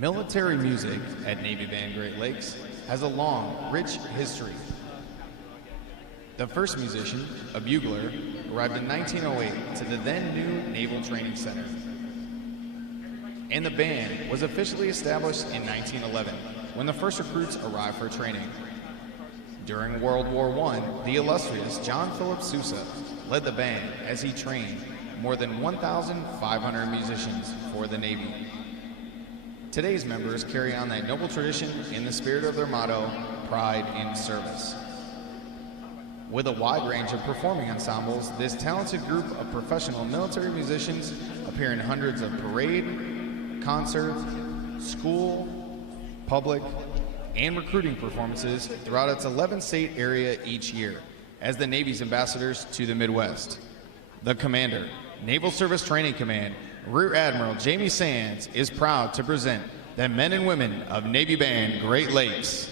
Military music at Navy Band Great Lakes has a long, rich history. The first musician, a bugler, arrived in 1908 to the then new Naval Training Center. And the band was officially established in 1911 when the first recruits arrived for training. During World War I, the illustrious John Philip Sousa led the band as he trained more than 1,500 musicians for the Navy. Today's members carry on that noble tradition in the spirit of their motto, Pride in Service. With a wide range of performing ensembles, this talented group of professional military musicians appear in hundreds of parade, concert, school, public, and recruiting performances throughout its 11-state area each year as the Navy's ambassadors to the Midwest. The Commander, Naval Service Training Command, Rear Admiral Jamie Sands is proud to present the men and women of Navy Band Great Lakes.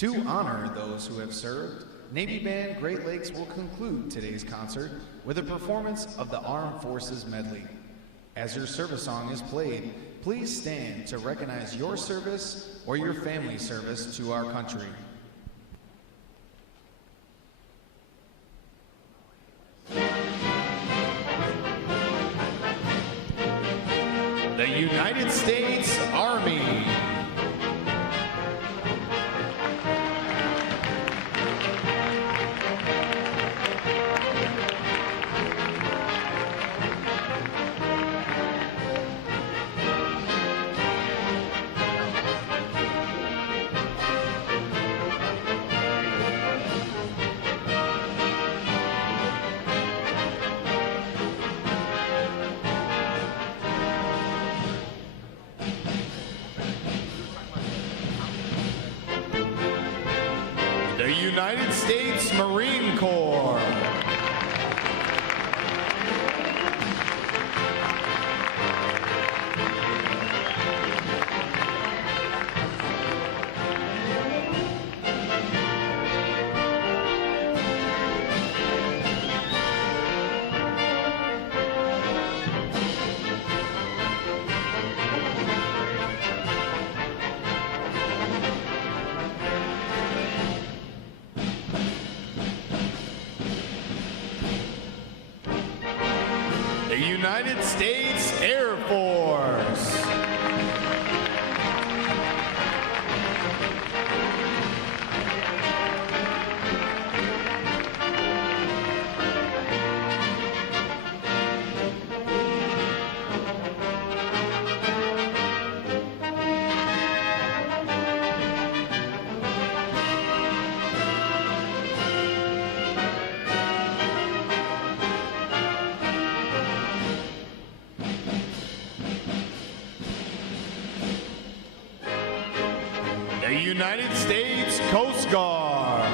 To honor those who have served, Navy Band Great Lakes will conclude today's concert with a performance of the Armed Forces Medley. As your service song is played, please stand to recognize your service or your family's service to our country. The United States Army. The United States Marine Corps. The United States Air Force. The United States Coast Guard.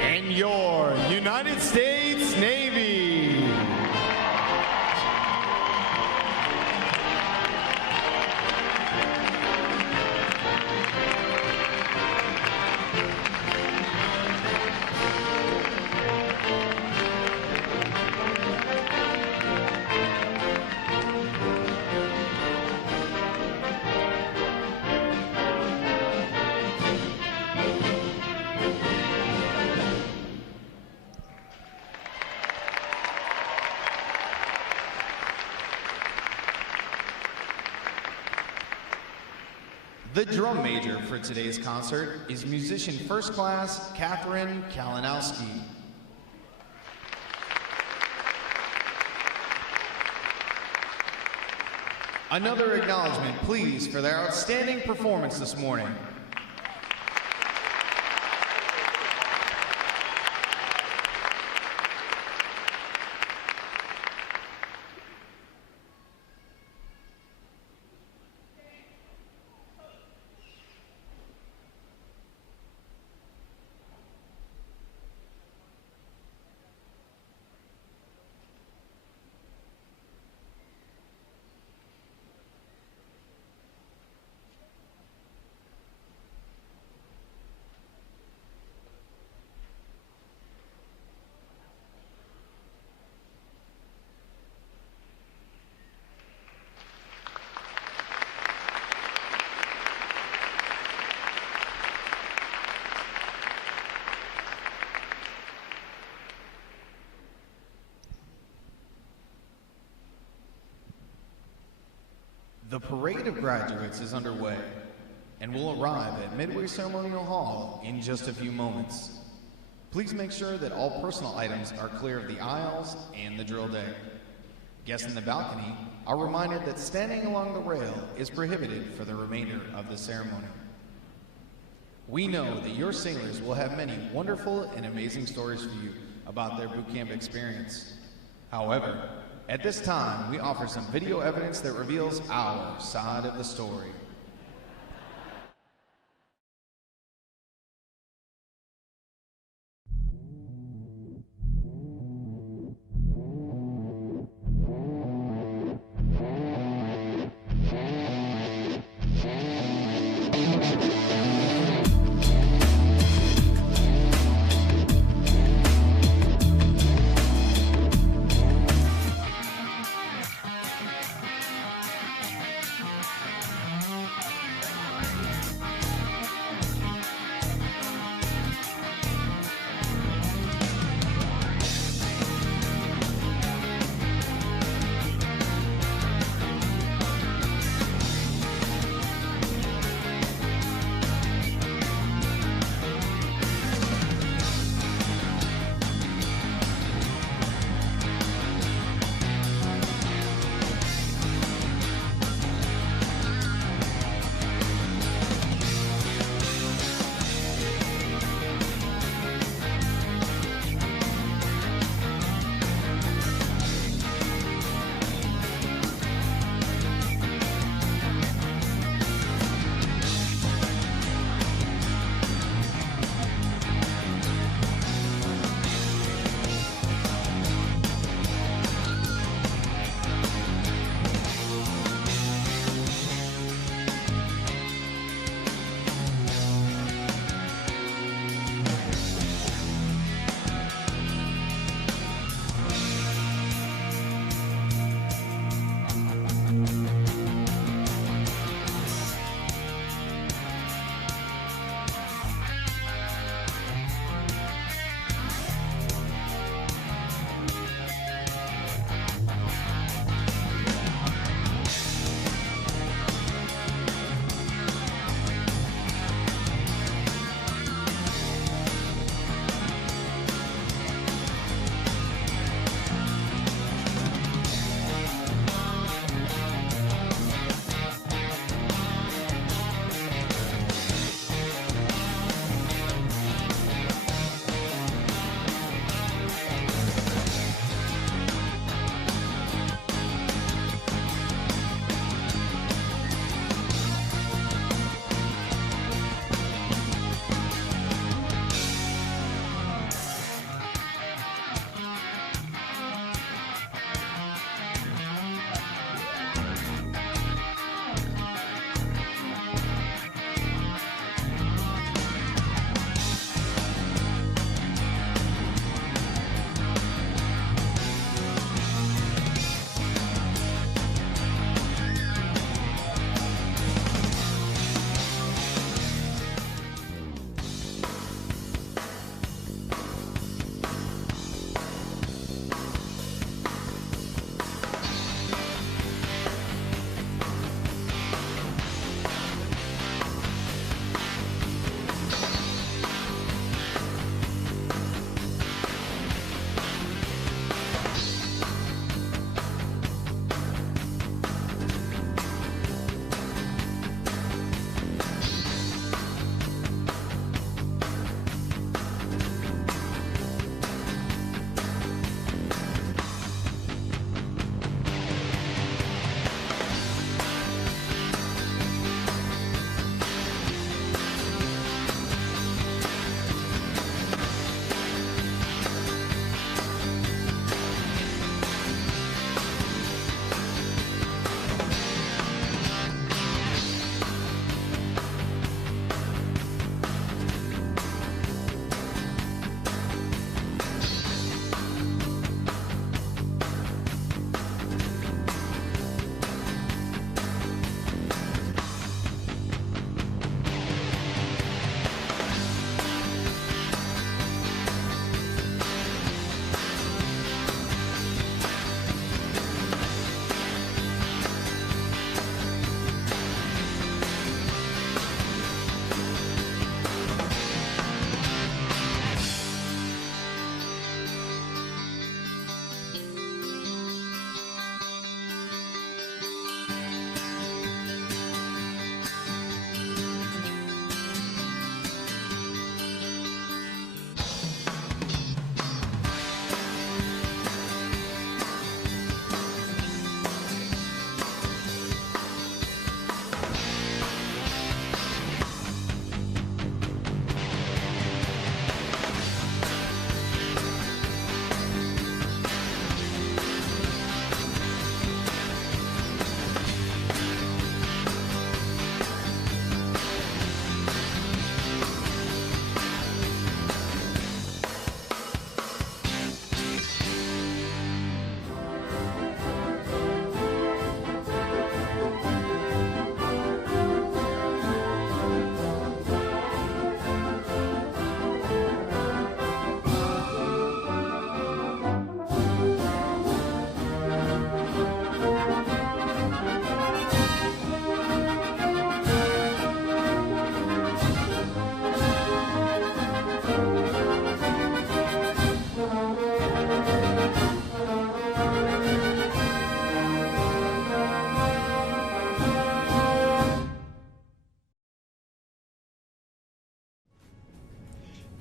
And your United States Navy. The drum major for today's concert is musician first class Catherine Kalinowski. Another acknowledgement, please, for their outstanding performance this morning. The parade of graduates is underway and will arrive at Midway Ceremonial Hall in just a few moments. Please make sure that all personal items are clear of the aisles and the drill deck. Guests in the balcony are reminded that standing along the rail is prohibited for the remainder of the ceremony. We know that your sailors will have many wonderful and amazing stories for you about their boot camp experience. However, at this time, we offer some video evidence that reveals our side of the story.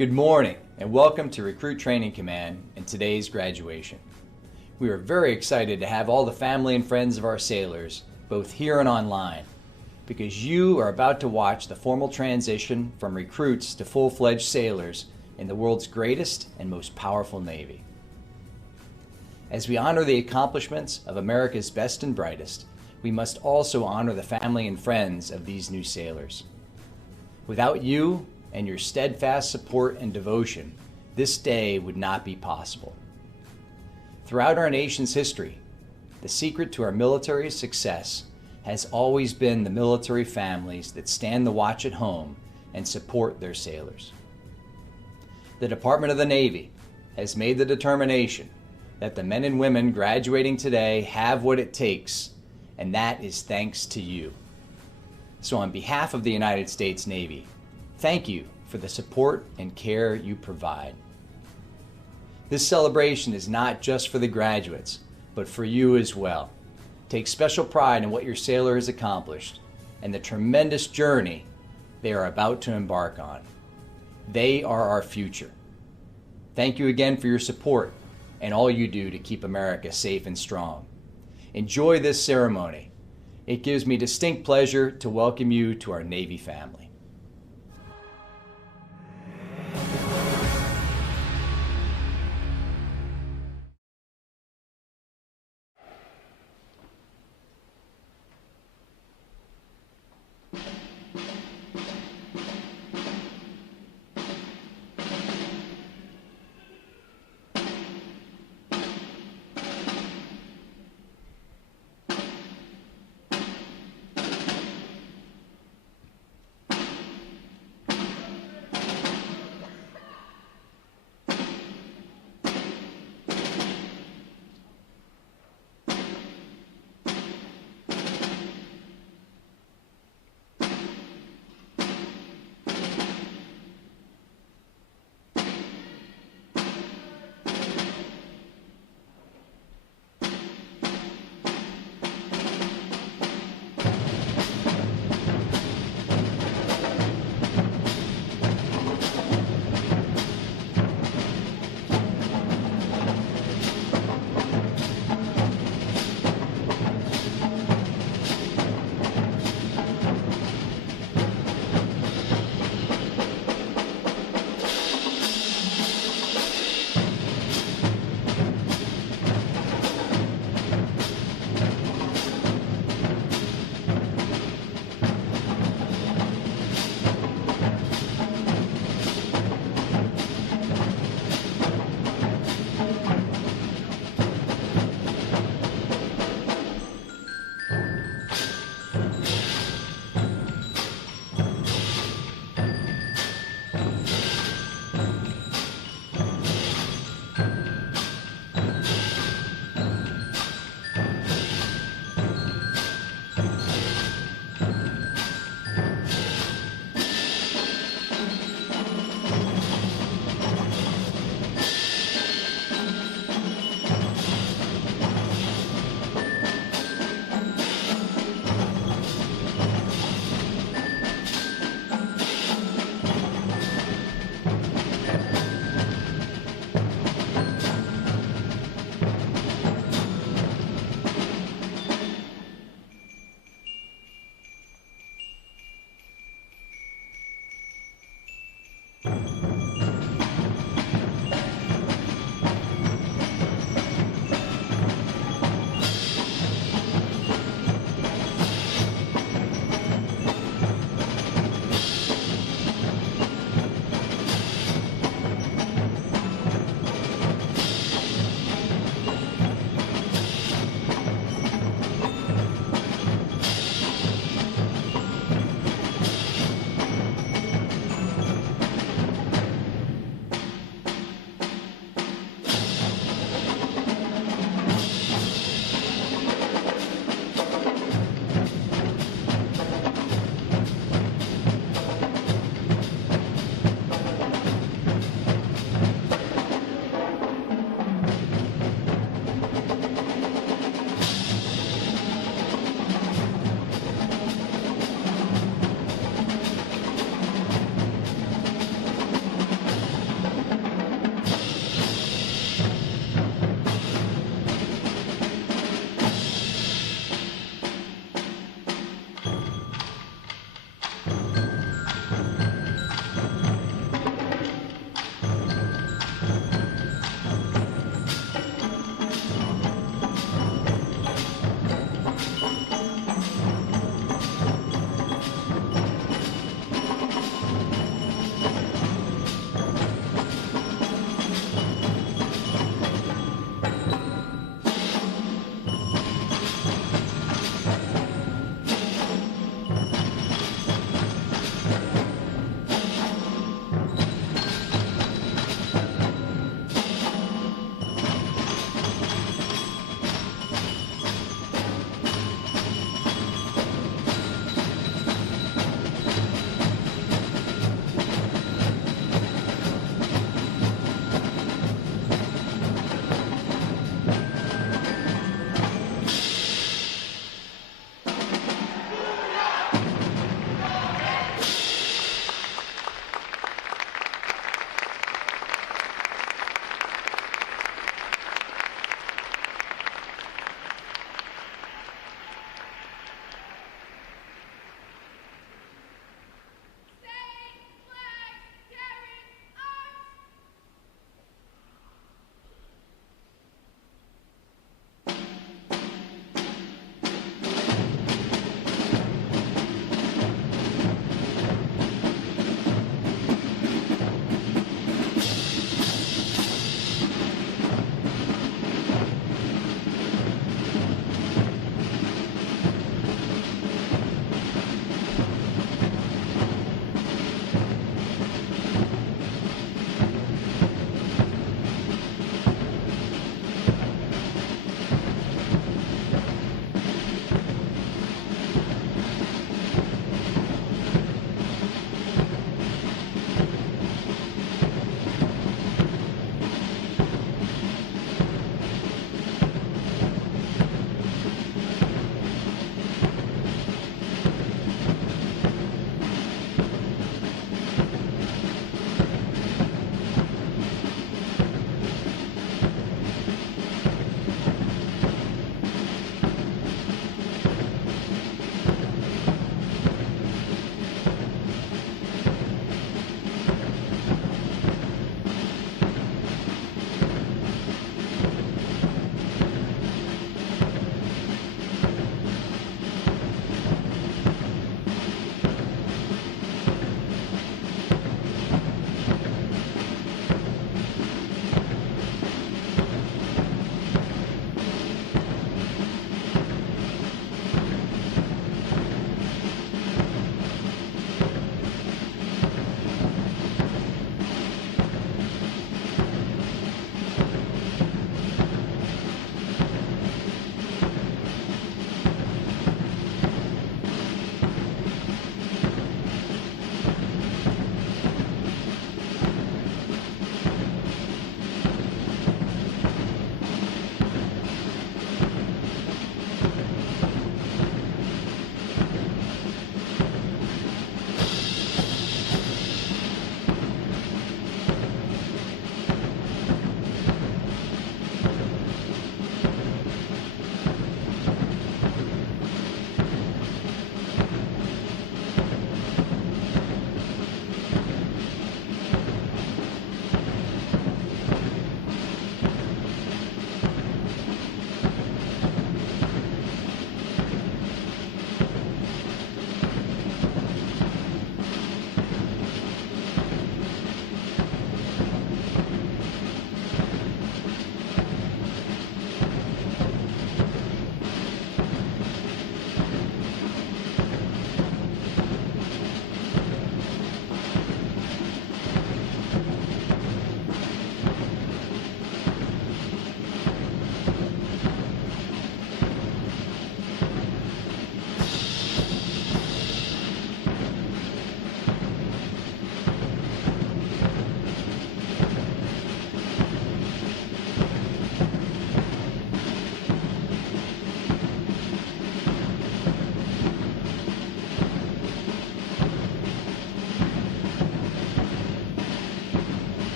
Good morning and welcome to Recruit Training Command and today's graduation. We are very excited to have all the family and friends of our sailors, both here and online, because you are about to watch the formal transition from recruits to full-fledged sailors in the world's greatest and most powerful Navy. As we honor the accomplishments of America's best and brightest, we must also honor the family and friends of these new sailors. Without you and your steadfast support and devotion, this day would not be possible. Throughout our nation's history, the secret to our military's success has always been the military families that stand the watch at home and support their sailors. The Department of the Navy has made the determination that the men and women graduating today have what it takes, and that is thanks to you. So on behalf of the United States Navy, thank you for the support and care you provide. This celebration is not just for the graduates, but for you as well. Take special pride in what your sailor has accomplished and the tremendous journey they are about to embark on. They are our future. Thank you again for your support and all you do to keep America safe and strong. Enjoy this ceremony. It gives me distinct pleasure to welcome you to our Navy family.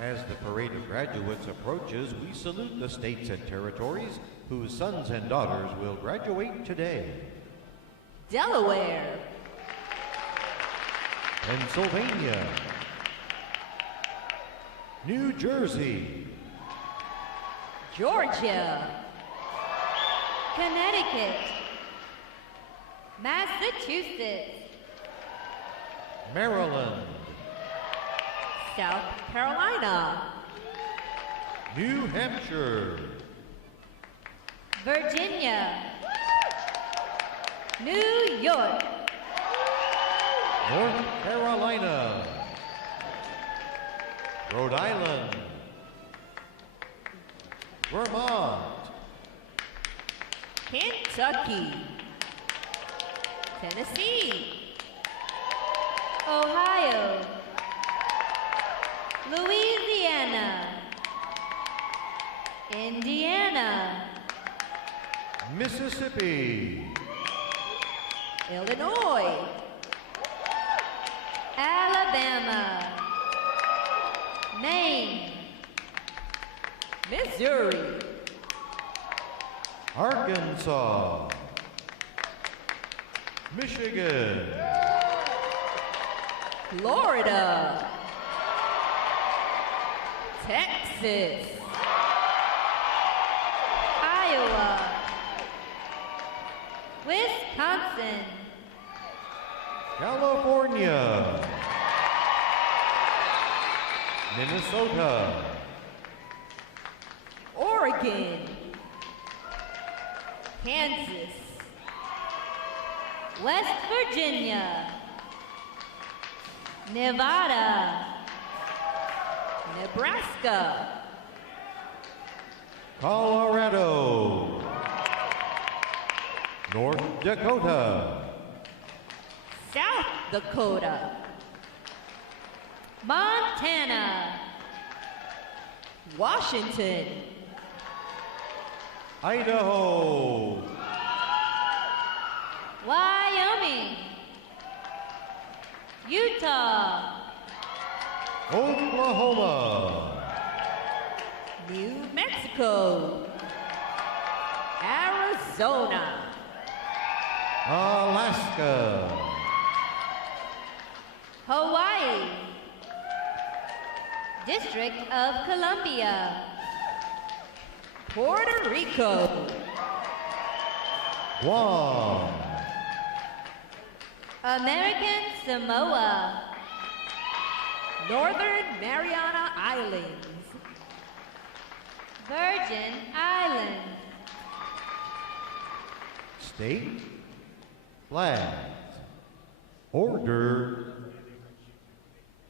As the parade of graduates approaches, we salute the states and territories whose sons and daughters will graduate today. Delaware, Pennsylvania, New Jersey, Georgia, Connecticut, Massachusetts, Maryland, South Carolina, New Hampshire, Virginia, New York, North Carolina, Rhode Island, Vermont, Kentucky, Tennessee, Ohio, Louisiana, Indiana, Mississippi, Illinois, Alabama, Maine, Missouri, Arkansas, Michigan, Florida, Texas, Iowa, Wisconsin, California, Minnesota, Oregon, Kansas, West Virginia, Nevada, Nebraska, Colorado, North Dakota, South Dakota, Montana, Washington, Idaho, Wyoming, Utah, Oklahoma, New Mexico, Arizona, Alaska, Hawaii, District of Columbia, Puerto Rico, Guam, American Samoa, Northern Mariana Islands, Virgin Islands, state flags, order,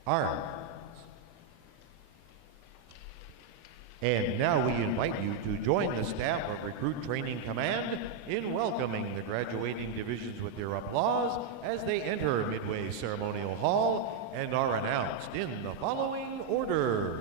arms. And now we invite you to join the staff of Recruit Training Command in welcoming the graduating divisions with their applause as they enter Midway Ceremonial Hall and are announced in the following order.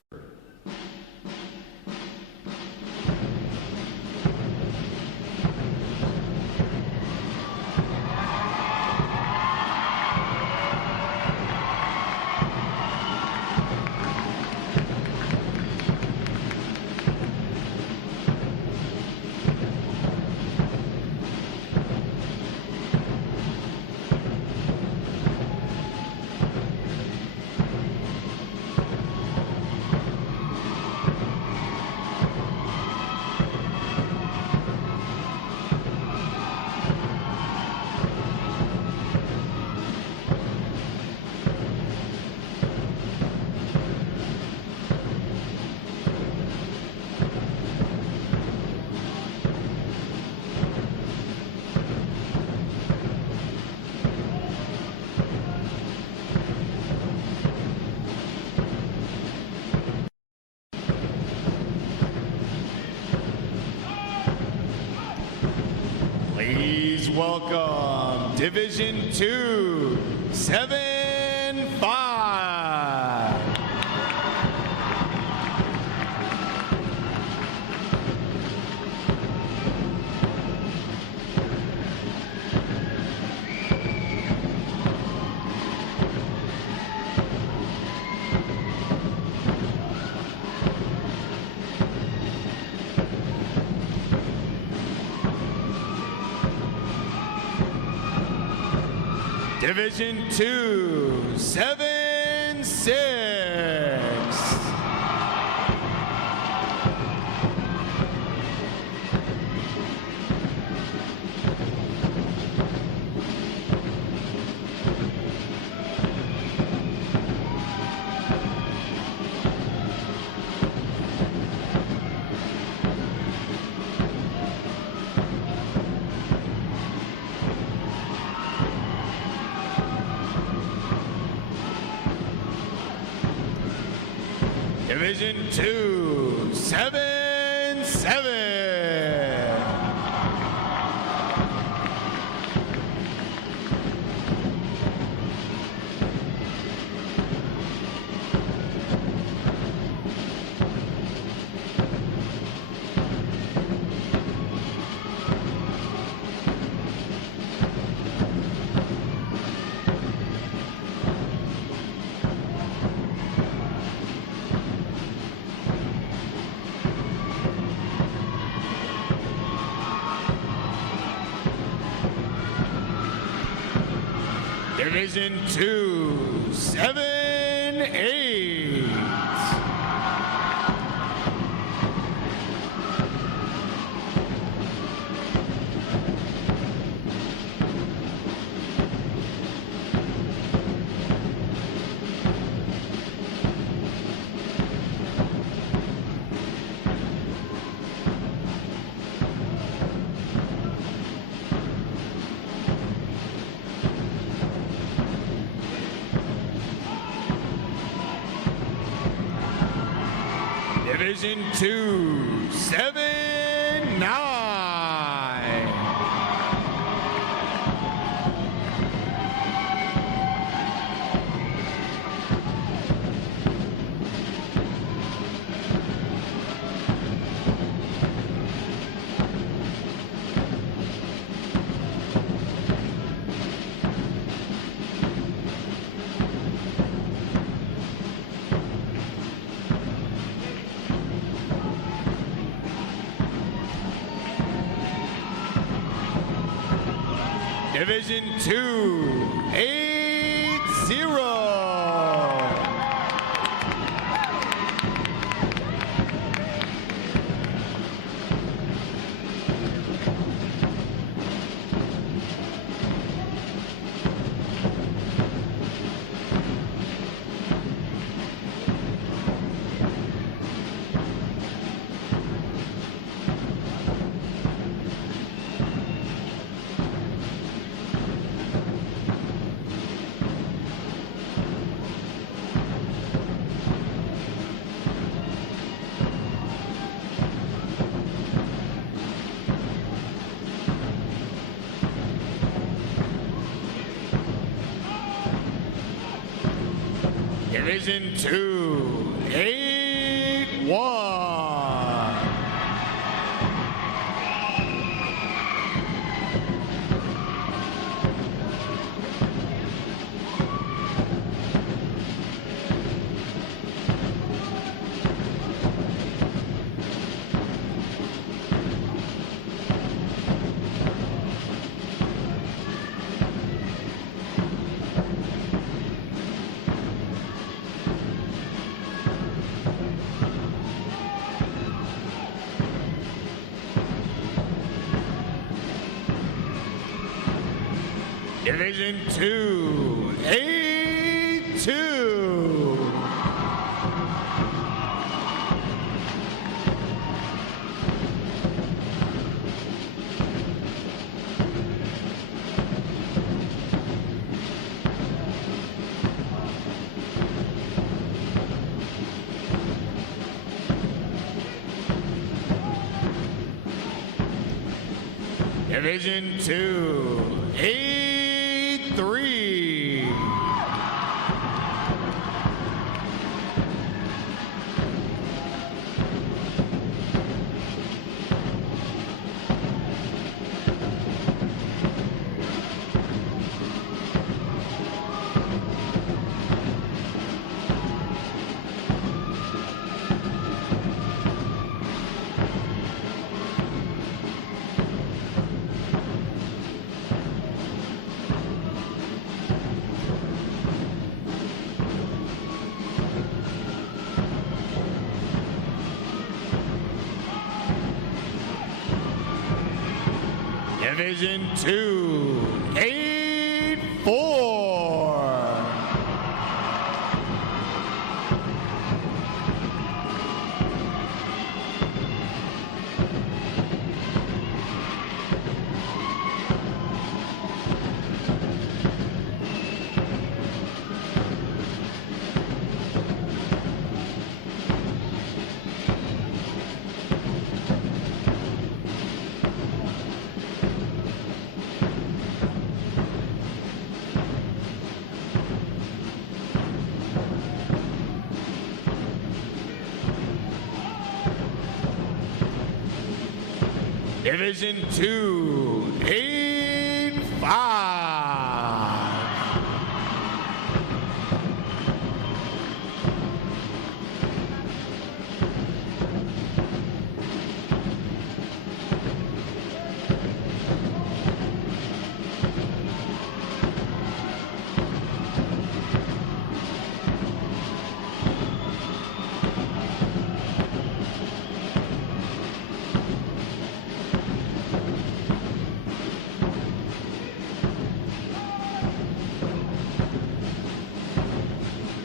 Please welcome Division 2, 7-5. Division 2, 7-6. Division 2, 7-7. Division 2, 7-8. Division 2, 7-9. Division 2, 8-0. Division 2, 8-1. Division 2, 8-2. Division 2, 8-3. Division 2, 8-4. Division 2, 8-5.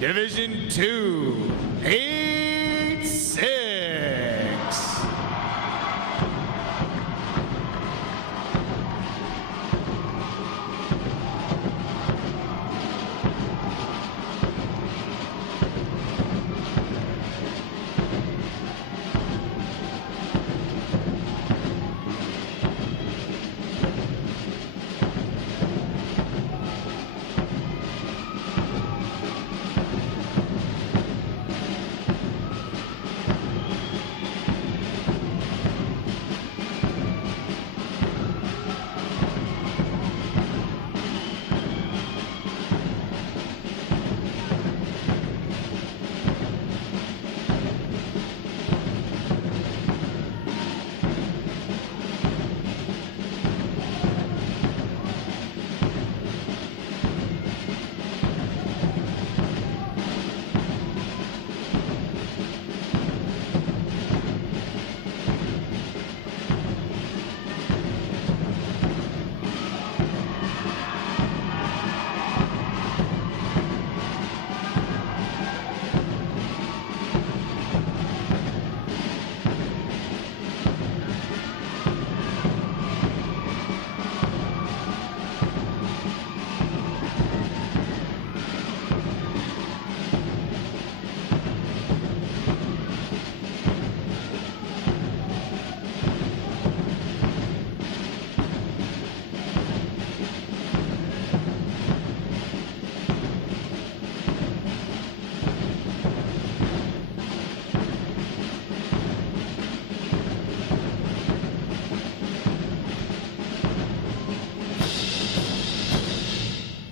Division 2, 8-6.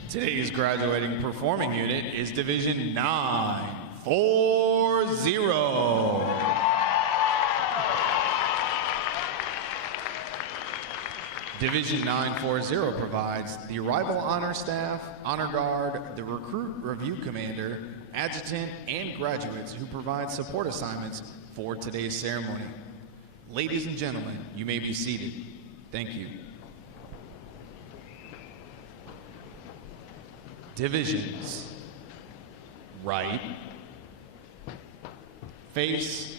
Today's graduating performing unit is Division 9-4-0. Division 940 provides the arrival honor staff, honor guard, the recruit review commander, adjutant, and graduates who provide support assignments for today's ceremony. Ladies and gentlemen, you may be seated. Thank you. Divisions: right, face,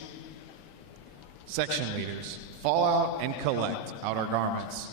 section leaders, fall out and collect outer garments.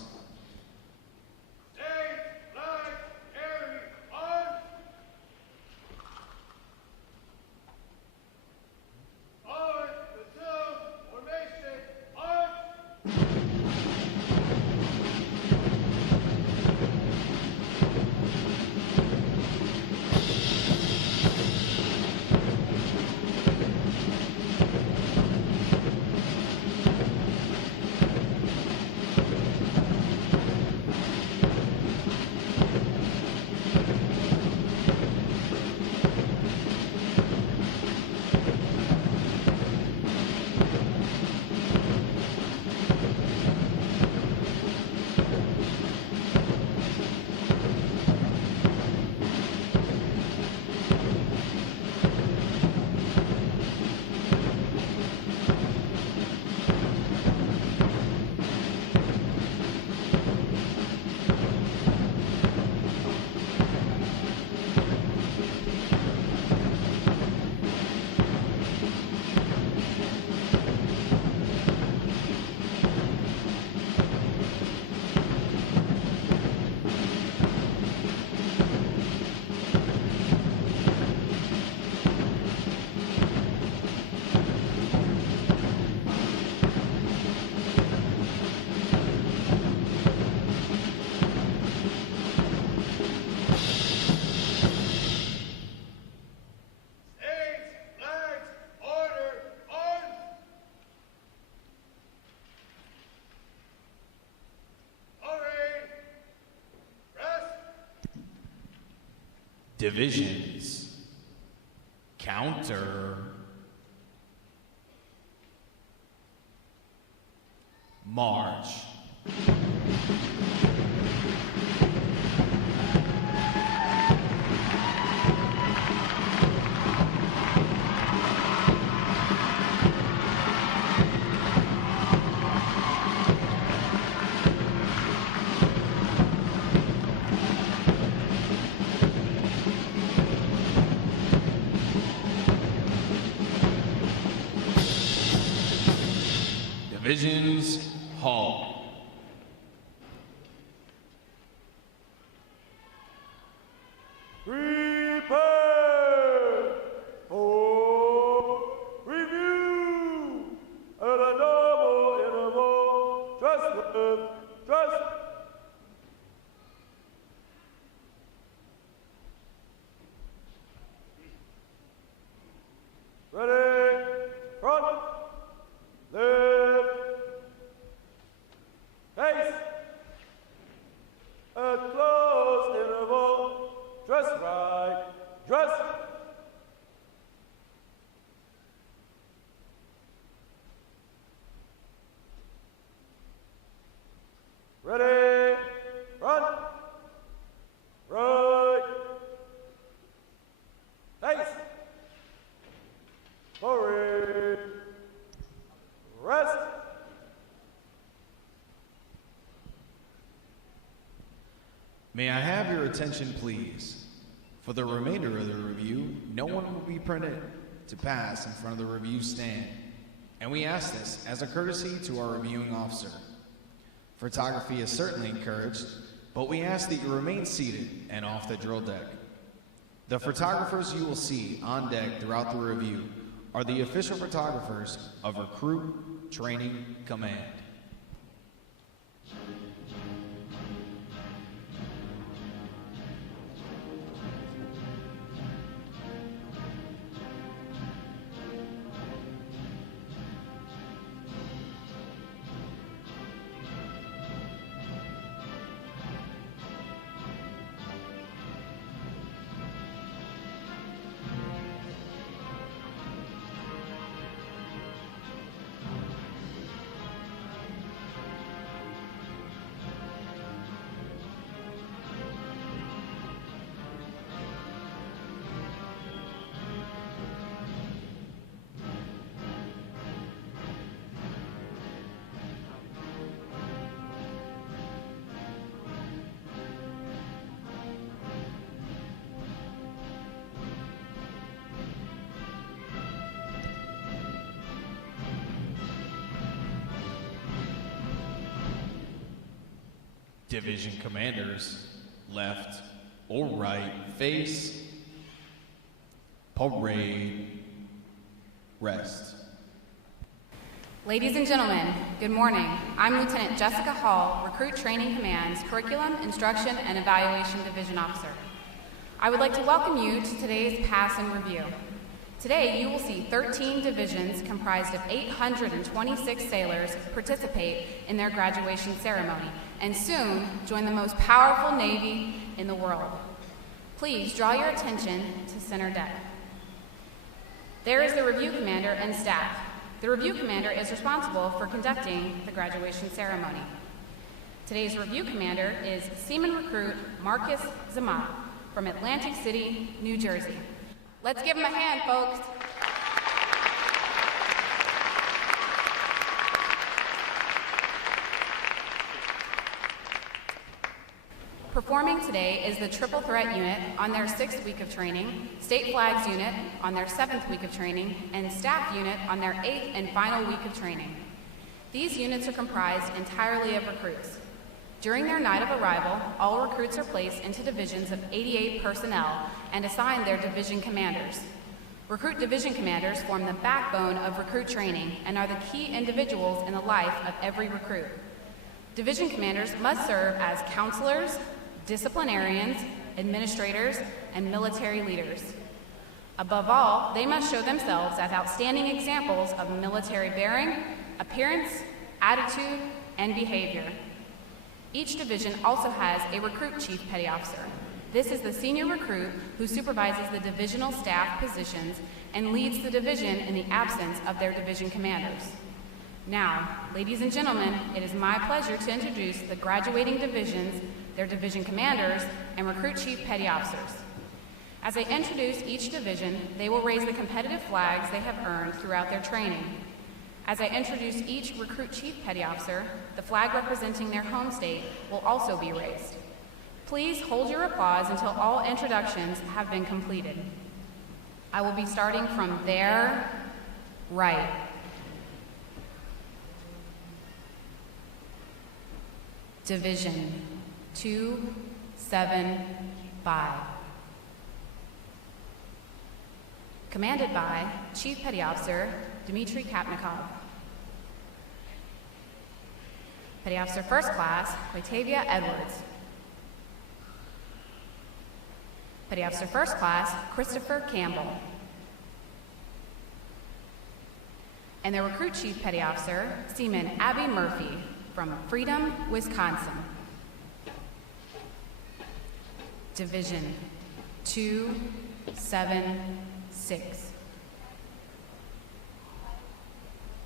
Divisions. Counter. March. Divisions Hall. Prepare for review at a normal interval. Trust. Ready, front, left, face, a close interval, dress right, dress. Ready, front, right, face, forward, rest. May I have your attention, please? For the remainder of the review, no one will be permitted to pass in front of the review stand, and we ask this as a courtesy to our reviewing officer. Photography is certainly encouraged, but we ask that you remain seated and off the drill deck. The photographers you will see on deck throughout the review are the official photographers of Recruit Training Command. Division commanders, left or right, face, parade, rest. Ladies and gentlemen, good morning. I'm Lieutenant Jessica Hall, Recruit Training Command's Curriculum, Instruction, and Evaluation Division Officer. I would like to welcome you to today's Pass and Review. Today, you will see 13 divisions comprised of 826 sailors participate in their graduation ceremony and soon join the most powerful Navy in the world. Please draw your attention to center deck. There is the review commander and staff. The review commander is responsible for conducting the graduation ceremony. Today's review commander is Seaman Recruit Marcus Zamat from Atlantic City, New Jersey. Let's give him a hand, folks. Performing today is the Triple Threat Unit on their 6th week of training, State Flags Unit on their 7th week of training, and Staff Unit on their 8th and final week of training. These units are comprised entirely of recruits. During their night of arrival, all recruits are placed into divisions of 88 personnel and assigned their division commanders. Recruit division commanders form the backbone of recruit training and are the key individuals in the life of every recruit. Division commanders must serve as counselors, disciplinarians, administrators, and military leaders. Above all, they must show themselves as outstanding examples of military bearing, appearance, attitude, and behavior. Each division also has a recruit chief petty officer. This is the senior recruit who supervises the divisional staff positions and leads the division in the absence of their division commanders. Now, ladies and gentlemen, it is my pleasure to introduce the graduating divisions, their division commanders, and recruit chief petty officers. As I introduce each division, they will raise the competitive flags they have earned throughout their training. As I introduce each recruit chief petty officer, the flag representing their home state will also be raised. Please hold your applause until all introductions have been completed. I will be starting from their right. Division 275. Commanded by Chief Petty Officer Dmitry Kapnikov. Petty Officer First Class Latavia Edwards. Petty Officer First Class Christopher Campbell. And their recruit Chief Petty Officer, Seaman Abby Murphy from Freedom, Wisconsin. Division 276.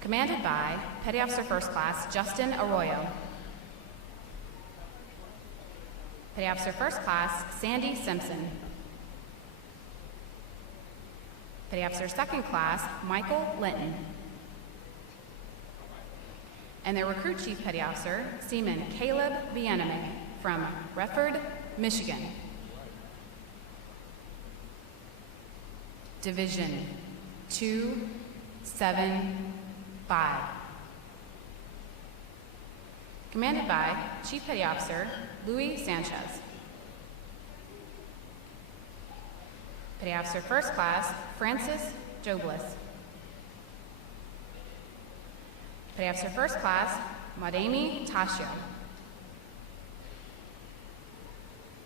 Commanded by Petty Officer First Class Justin Arroyo. Petty Officer First Class Sandy Simpson. Petty Officer Second Class Michael Linton. And their recruit Chief Petty Officer, Seaman Caleb Bieneme from Redford, Michigan. Division 275. Commanded by Chief Petty Officer Louis Sanchez. Petty Officer First Class Francis Jobliss. Petty Officer First Class Madami Tasio.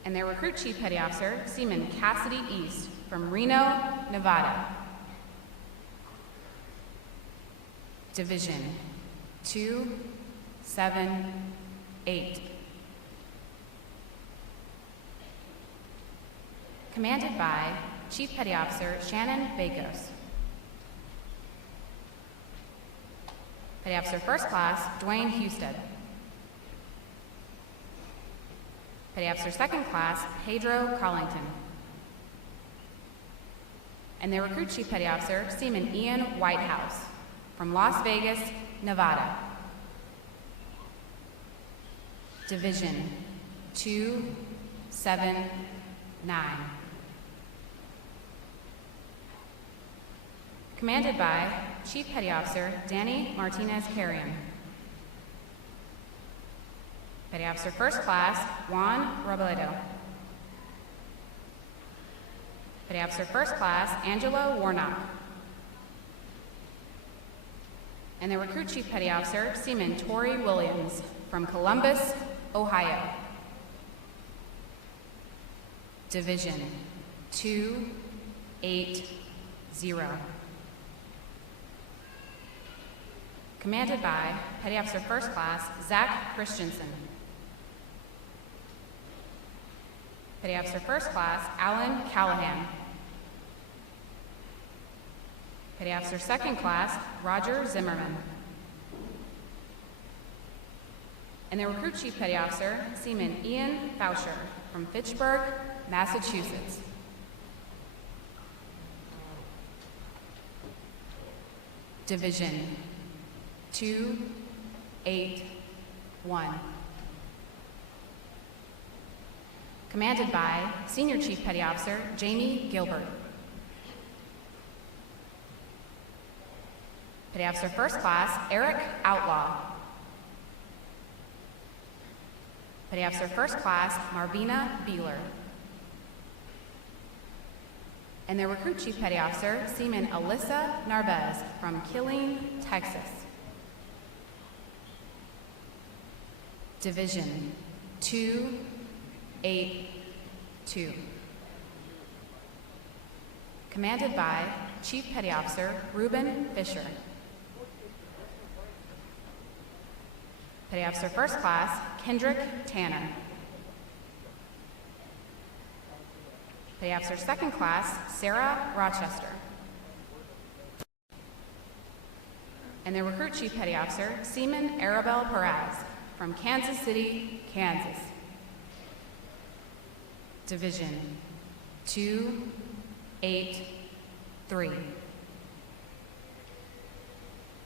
And their recruit Chief Petty Officer, Seaman Cassidy East from Reno, Nevada. Division 278. Commanded by Chief Petty Officer Shannon Bakos. Petty Officer First Class Dwayne Husted. Petty Officer Second Class Pedro Carlington. And their recruit Chief Petty Officer Seaman Ian Whitehouse from Las Vegas, Nevada. Division 279. Commanded by Chief Petty Officer Danny Martinez Carrion. Petty Officer First Class Juan Robledo. Petty Officer First Class Angelo Warnock. And their recruit Chief Petty Officer Seaman Tori Williams from Columbus, Ohio. Division 280. Commanded by Petty Officer First Class Zach Christensen. Petty Officer First Class Alan Callahan. Petty Officer Second Class Roger Zimmerman. And their recruit Chief Petty Officer Seaman Ian Fauscher from Fitchburg, Massachusetts. Division 281. Commanded by Senior Chief Petty Officer Jamie Gilbert. Petty Officer First Class Eric Outlaw. Petty Officer First Class Marvina Beeler. And their recruit Chief Petty Officer Seaman Alyssa Narvez from Killeen, Texas. Division 282. Commanded by Chief Petty Officer Reuben Fisher. Petty Officer First Class Kendrick Tanner. Petty Officer Second Class, Sarah Rochester. And their Recruit Chief Petty Officer, Seaman Arabelle Perez, from Kansas City, Kansas. Division 283.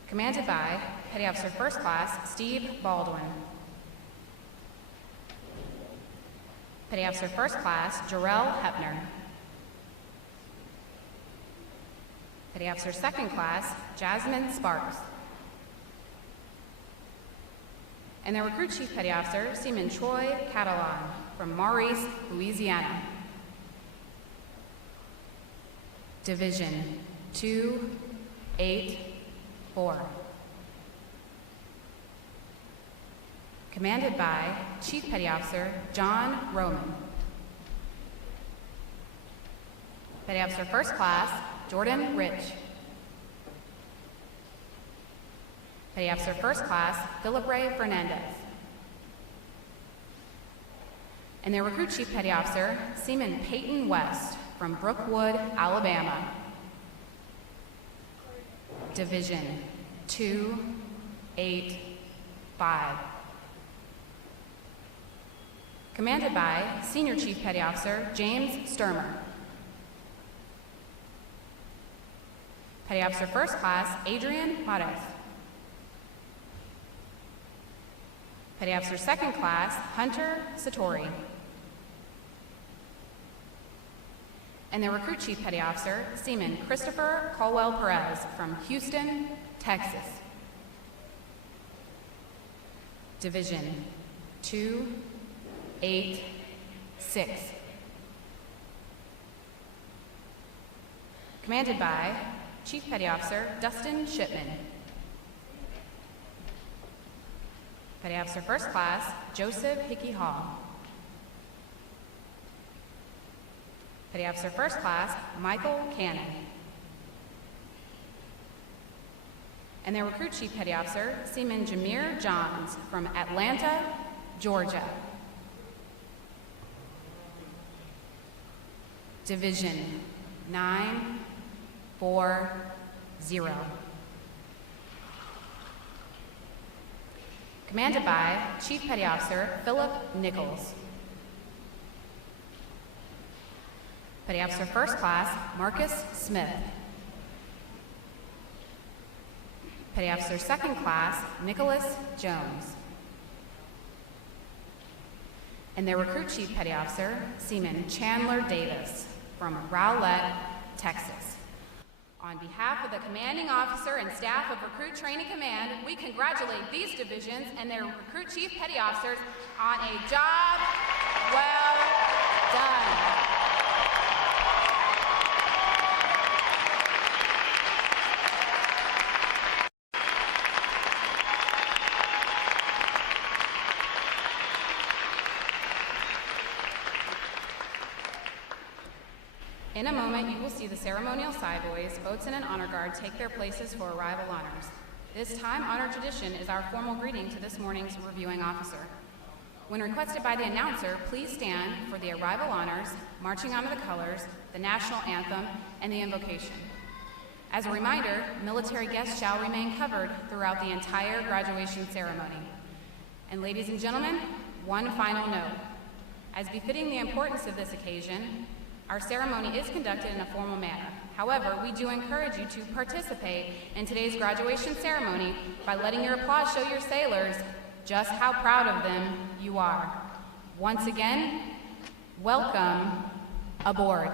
Commanded by Petty Officer First Class, Steve Baldwin. Petty Officer First Class, Jarrell Hepner. Petty Officer Second Class, Jasmine Sparks. And their Recruit Chief Petty Officer, Seaman Troy Catalan, from Maurice, Louisiana. Division 284. Commanded by Chief Petty Officer John Roman. Petty Officer First Class, Jordan Rich. Petty Officer First Class, Philip Ray Fernandez. And their Recruit Chief Petty Officer, Seaman Peyton West, from Brookwood, Alabama. Division 285. Commanded by Senior Chief Petty Officer James Sturmer. Petty Officer First Class, Adrian Mares. Petty Officer Second Class, Hunter Satori. And their Recruit Chief Petty Officer, Seaman Christopher Colwell Perez, from Houston, Texas. Division 286. Commanded by Chief Petty Officer Dustin Shipman. Petty Officer First Class, Joseph Hickey Hall. Petty Officer First Class, Michael Cannon. And their Recruit Chief Petty Officer, Seaman Jameer Johns, from Atlanta, Georgia. Division 940. Commanded by Chief Petty Officer Philip Nichols. Petty Officer First Class, Marcus Smith. Petty Officer Second Class, Nicholas Jones. And their Recruit Chief Petty Officer, Seaman Chandler Davis, from Rowlett, Texas. On behalf of the Commanding Officer and staff of Recruit Training Command, we congratulate these divisions and their Recruit Chief Petty Officers on a job well done. In a moment, you will see the ceremonial Cyboys, boatswain, and honor guard take their places for arrival honors. This time, honor tradition is our formal greeting to this morning's reviewing officer. When requested by the announcer, please stand for the arrival honors, marching honor the colors, the national anthem, and the invocation. As a reminder, military guests shall remain covered throughout the entire graduation ceremony. And ladies and gentlemen, one final note. As befitting the importance of this occasion, our ceremony is conducted in a formal manner. However, we do encourage you to participate in today's graduation ceremony by letting your applause show your sailors just how proud of them you are. Once again, welcome aboard.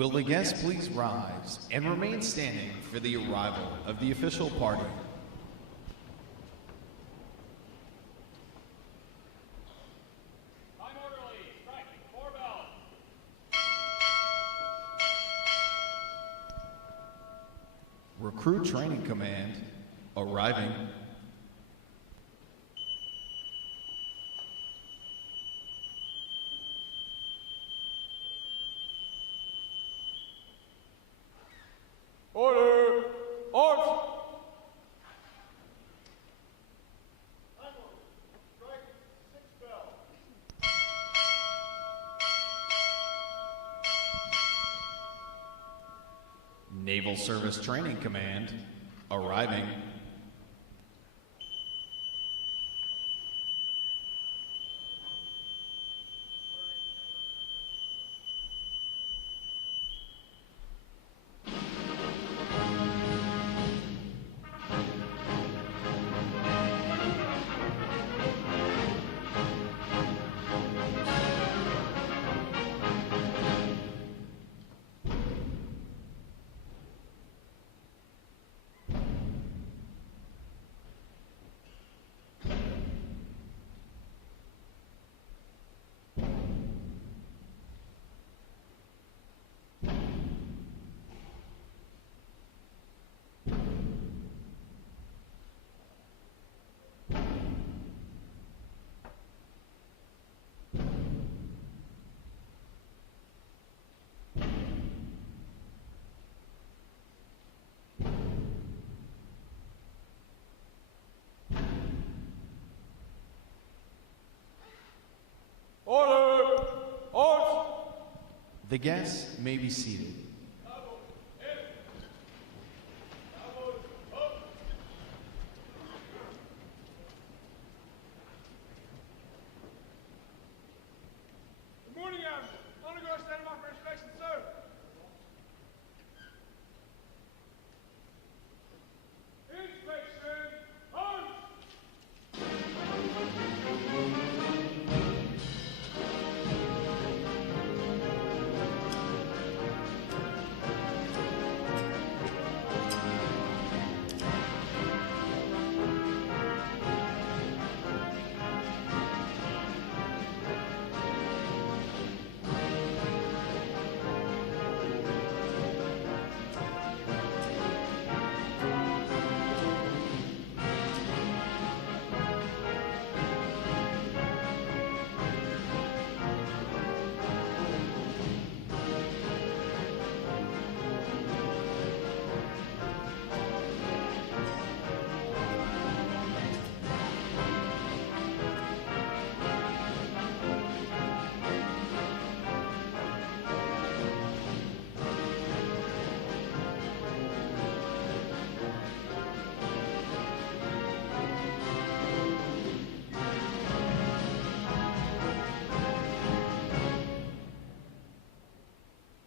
Will the guests please rise and remain standing for the arrival of the official party? Time orderly, strike, 4 bells. Recruit Training Command arriving. Order, arms. Time order, strike, 6 bells. Naval Service Training Command arriving. Order, arms. The guests may be seated. Good morning, Admiral. Honor guard standing by for inspection, sir. Inspection, arms.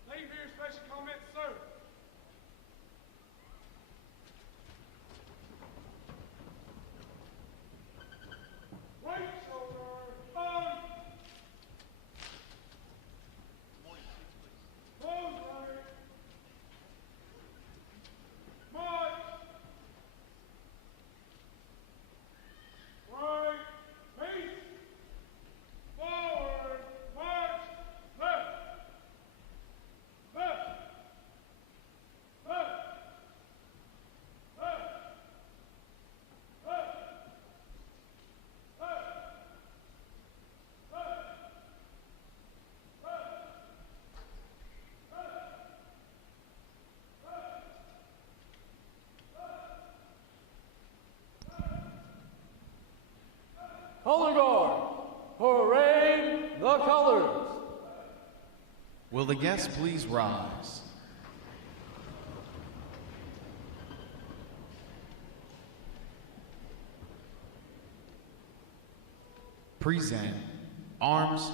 Lady for your inspection comments, sir. Right shoulder, on. Close right. March. Right. Face. Forward. March. Left. Left. Left. Left. Left. Left. Color guard, parade the colors. Will the guests please rise? Present arms.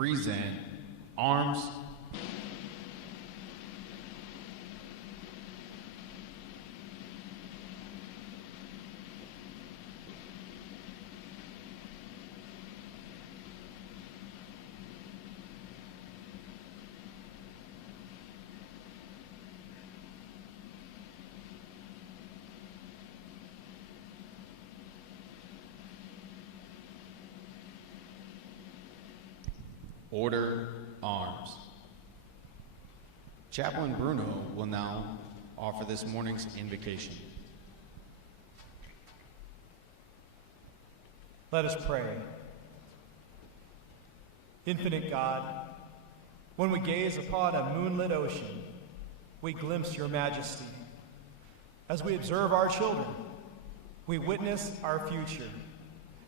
present arms. Order arms. Chaplain Bruno will now offer this morning's invocation. Let us pray. Infinite God, when we gaze upon a moonlit ocean, we glimpse your majesty. As we observe our children, we witness our future,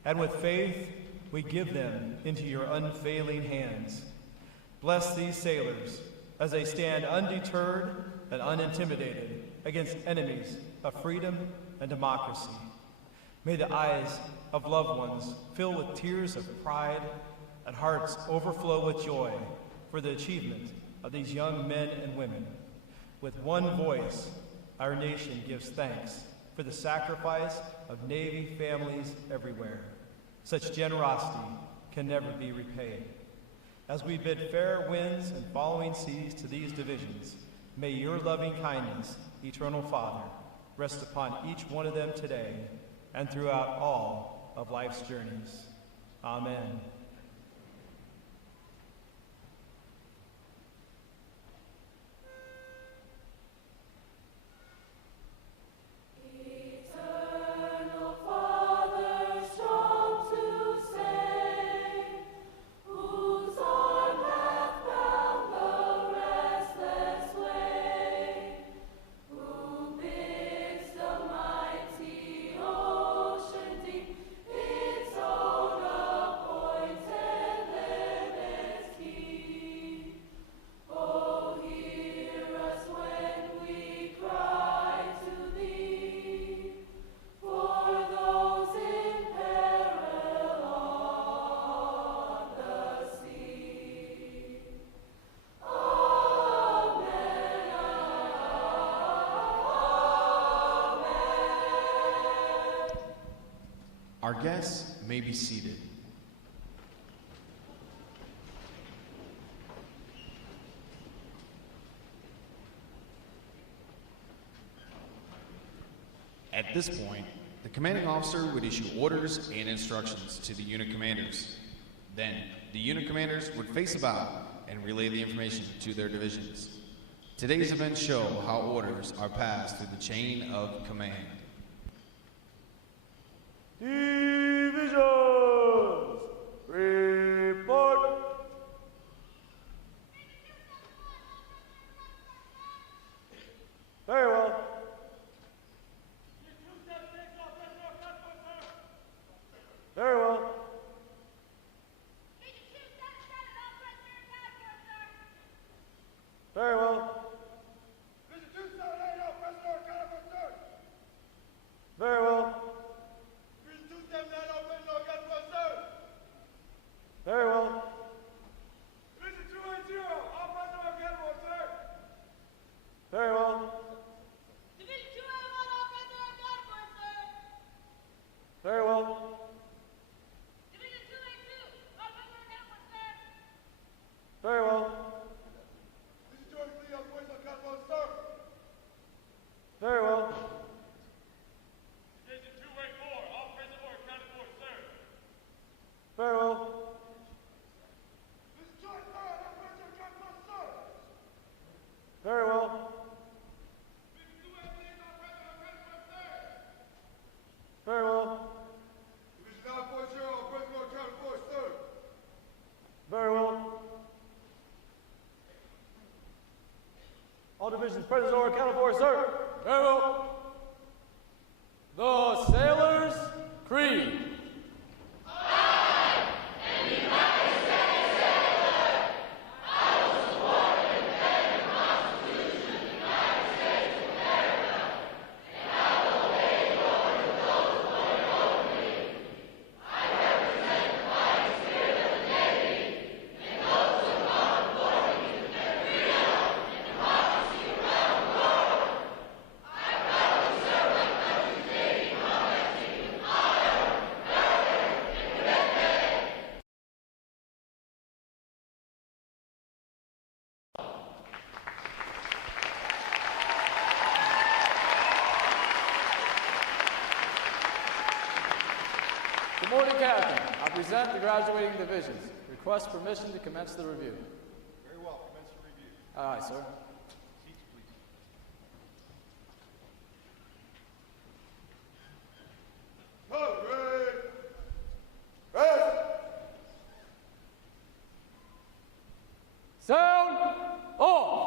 and with faith, we give them into your unfailing hands. Bless these sailors as they stand undeterred and unintimidated against enemies of freedom and democracy. May the eyes of loved ones fill with tears of pride and hearts overflow with joy for the achievement of these young men and women. With one voice, our nation gives thanks for the sacrifice of Navy families everywhere. Such generosity can never be repaid. As we bid fair winds and following seas to these divisions, may your loving kindness, Eternal Father, rest upon each one of them today and throughout all of life's journeys. Amen. Our guests may be seated. At this point, the commanding officer would issue orders and instructions to the unit commanders. Then, the unit commanders would face about and relay the information to their divisions. Today's events show how orders are passed through the chain of command. Divisions, report. Very well. Very well. Very well. Very well. Very well. Very well. Very well. Very well. Very well. Very well. Very well. Very well. Very well. All divisions present or accounted for, sir. Very well. The Sailors' Creed. United morning, Captain. I present the graduating divisions. Request permission to commence the review. Very well. Commence the review. Aye, sir. Seats, please. Sound off!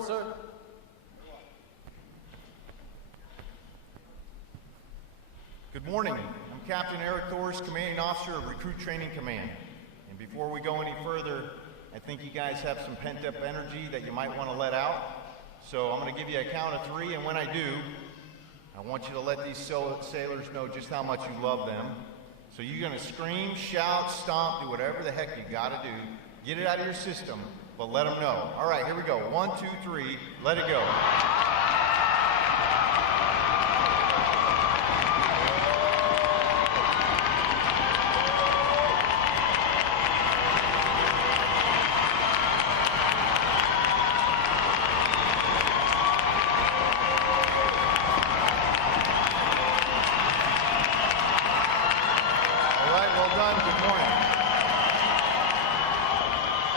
order, sir. Good morning. I'm Captain Eric Thors, Commanding Officer of Recruit Training Command. And before we go any further, I think you guys have some pent-up energy that you might want to let out. So I'm going to give you a count of 3, and when I do, I want you to let these sailors know just how much you love them. So you're going to scream, shout, stomp, do whatever the heck you got to do. Get it out of your system, but let them know. All right, here we go. 1, 2, 3, let it go.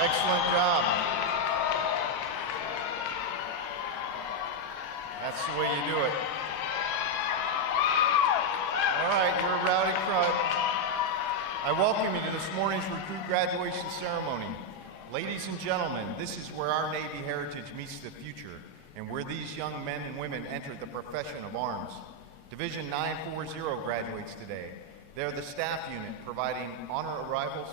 Excellent job. That's the way you do it. All right, you're a rowdy crowd. I welcome you to this morning's recruit graduation ceremony. Ladies and gentlemen, this is where our Navy heritage meets the future and where these young men and women enter the profession of arms. Division 940 graduates today. They're the staff unit providing honor arrivals,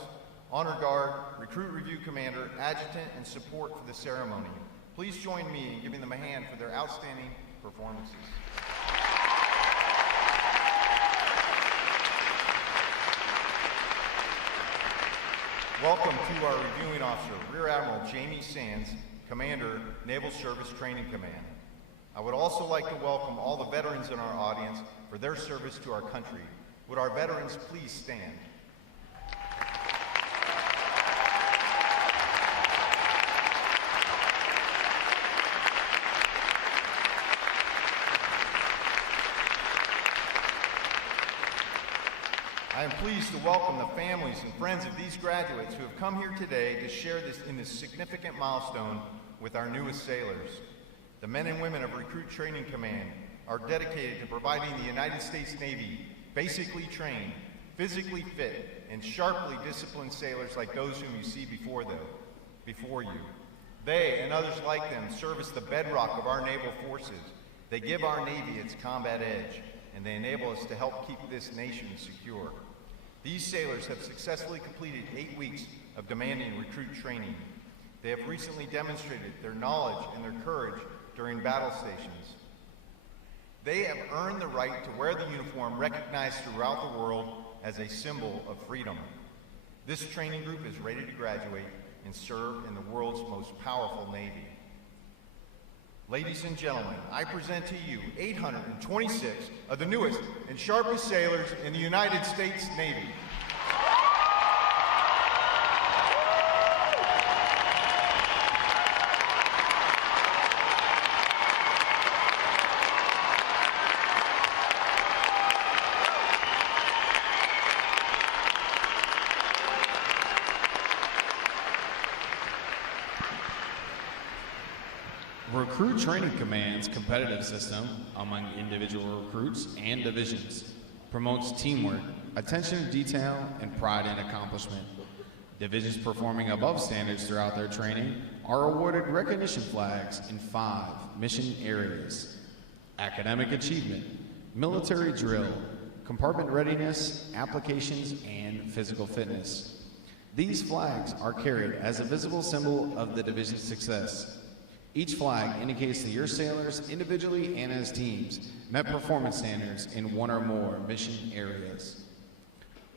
honor guard, recruit review commander, adjutant, and support for the ceremony. Please join me in giving them a hand for their outstanding performances. Welcome to our reviewing officer, Rear Admiral Jamie Sands, Commander, Naval Service Training Command. I would also like to welcome all the veterans in our audience for their service to our country. Would our veterans please stand? I am pleased to welcome the families and friends of these graduates who have come here today to share this significant milestone with our newest sailors. The men and women of Recruit Training Command are dedicated to providing the United States Navy basically trained, physically fit, and sharply disciplined sailors like those whom you see before you. They and others like them serve as the bedrock of our naval forces. They give our Navy its combat edge, and they enable us to help keep this nation secure. These sailors have successfully completed 8 weeks of demanding recruit training. They have recently demonstrated their knowledge and their courage during battle stations. They have earned the right to wear the uniform recognized throughout the world as a symbol of freedom. This training group is ready to graduate and serve in the world's most powerful Navy. Ladies and gentlemen, I present to you 826 of the newest and sharpest sailors in the United States Navy. Recruit Training Command's competitive system among individual recruits and divisions promotes teamwork, attention to detail, and pride in accomplishment. Divisions performing above standards throughout their training are awarded recognition flags in 5 mission areas: academic achievement, military drill, compartment readiness, applications, and physical fitness. These flags are carried as a visible symbol of the division's success. Each flag indicates that your sailors, individually and as teams, met performance standards in 1 or more mission areas.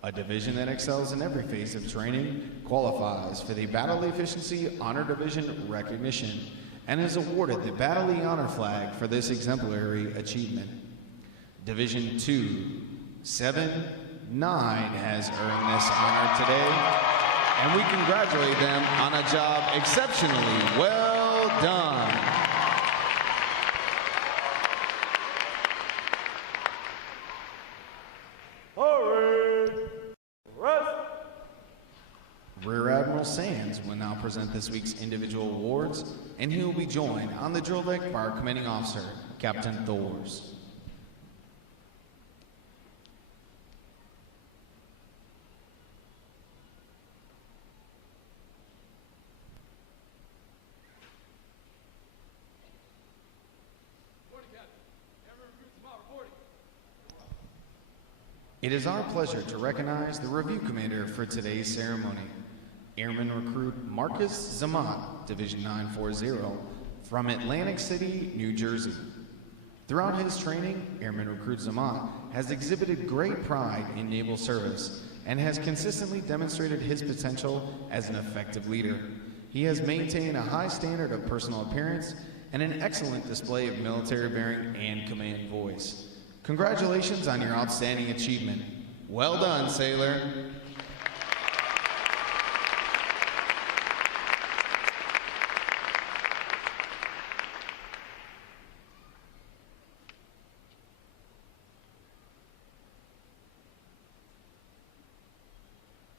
A division that excels in every phase of training qualifies for the Battle Efficiency Honor Division recognition and is awarded the Battle E Honor Flag for this exemplary achievement. Division 279 has earned this honor today, and we congratulate them on a job exceptionally well done. Rear Admiral Sands will now present this week's individual awards, and he will be joined on the drill deck by our commanding officer, Captain Thors. It is our pleasure to recognize the review commander for today's ceremony, Airman Recruit Marcus Zamat, Division 940, from Atlantic City, New Jersey. Throughout his training, Airman Recruit Zamat has exhibited great pride in naval service and has consistently demonstrated his potential as an effective leader. He has maintained a high standard of personal appearance and an excellent display of military bearing and command voice. Congratulations on your outstanding achievement. Well done, sailor.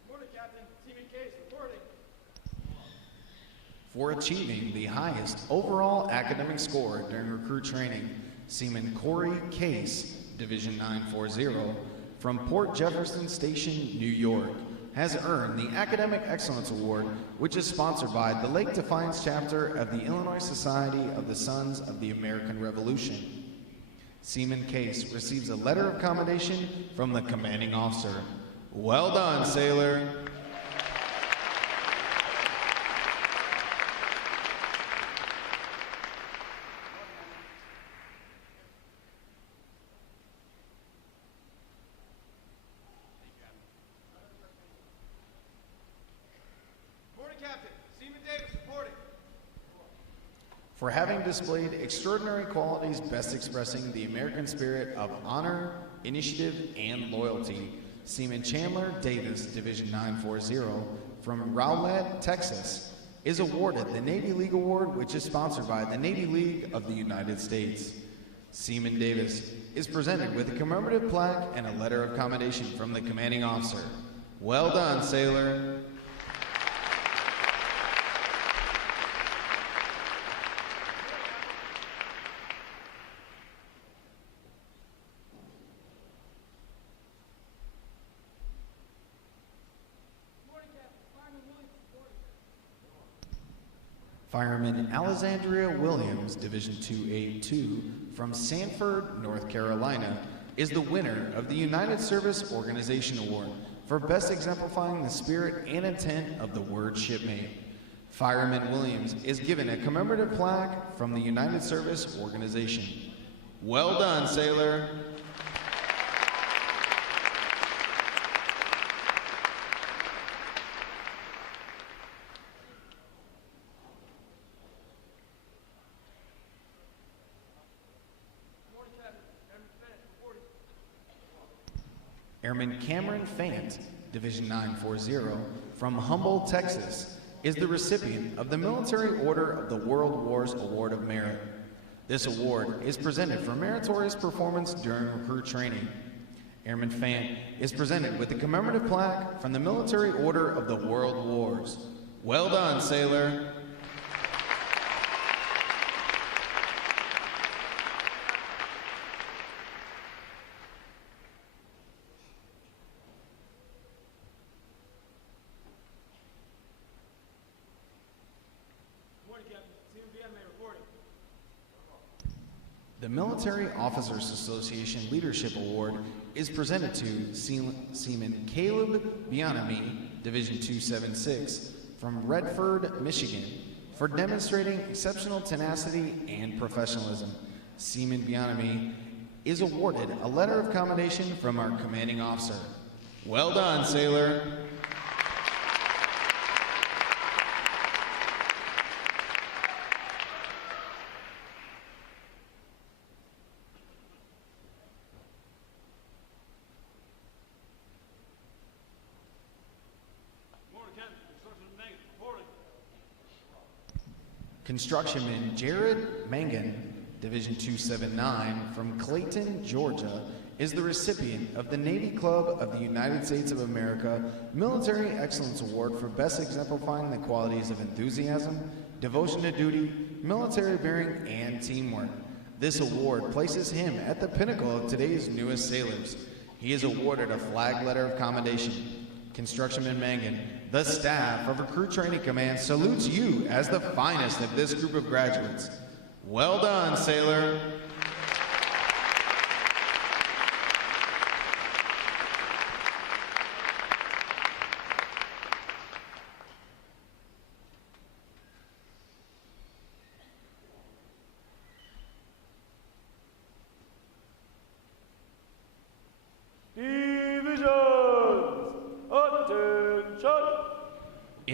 Morning, Captain. Seaman Case reporting. For achieving the highest overall academic score during recruit training, Seaman Corey Case, Division 940, from Port Jefferson Station, New York, has earned the Academic Excellence Award, which is sponsored by the Lake Defiance chapter of the Illinois Society of the Sons of the American Revolution. Seaman Case receives a letter of commendation from the commanding officer. Well done, sailor. Morning, Captain. Seaman Davis reporting. For having displayed extraordinary qualities best expressing the American spirit of honor, initiative, and loyalty, Seaman Chandler Davis, Division 940, from Rowlett, Texas, is awarded the Navy League Award, which is sponsored by the Navy League of the United States. Seaman Davis is presented with a commemorative plaque and a letter of commendation from the commanding officer. Well done, sailor. Fireman Alexandria Williams, Division 282, from Sanford, North Carolina, is the winner of the United Service Organization Award for best exemplifying the spirit and intent of the word shipmate. Fireman Williams is given a commemorative plaque from the United Service Organization. Well done, sailor. Airman Cameron Fant, Division 940, from Humboldt, Texas, is the recipient of the Military Order of the World Wars Award of Merit. This award is presented for meritorious performance during recruit training. Airman Fant is presented with the commemorative plaque from the Military Order of the World Wars. Well done, sailor. Morning, Captain. Seaman BMA reporting. The Military Officers Association Leadership Award is presented to Seaman Caleb Bianami, Division 276, from Redford, Michigan, for demonstrating exceptional tenacity and professionalism. Seaman Bianami is awarded a letter of commendation from our commanding officer. Well done, sailor. Constructionman Jared Mangan, Division 279, from Clayton, Georgia, is the recipient of the Navy Club of the United States of America Military Excellence Award for best exemplifying the qualities of enthusiasm, devotion to duty, military bearing, and teamwork. This award places him at the pinnacle of today's newest sailors. He is awarded a flag letter of commendation. Constructionman Mangan, the staff of Recruit Training Command salutes you as the finest of this group of graduates. Well done, sailor.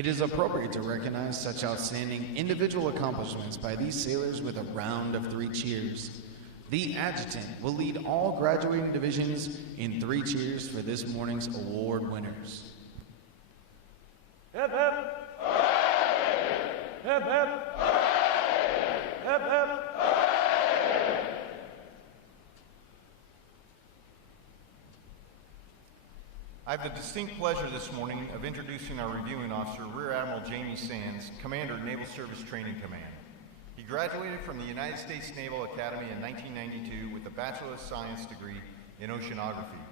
It is appropriate to recognize such outstanding individual accomplishments by these sailors with a round of 3 cheers. The adjutant will lead all graduating divisions in 3 cheers for this morning's award winners. Hip, hip. Hip, hip. Hip, hip. I have the distinct pleasure this morning of introducing our reviewing officer, Rear Admiral Jamie Sands, Commander, Naval Service Training Command. He graduated from the United States Naval Academy in 1992 with a Bachelor of Science degree in Oceanography.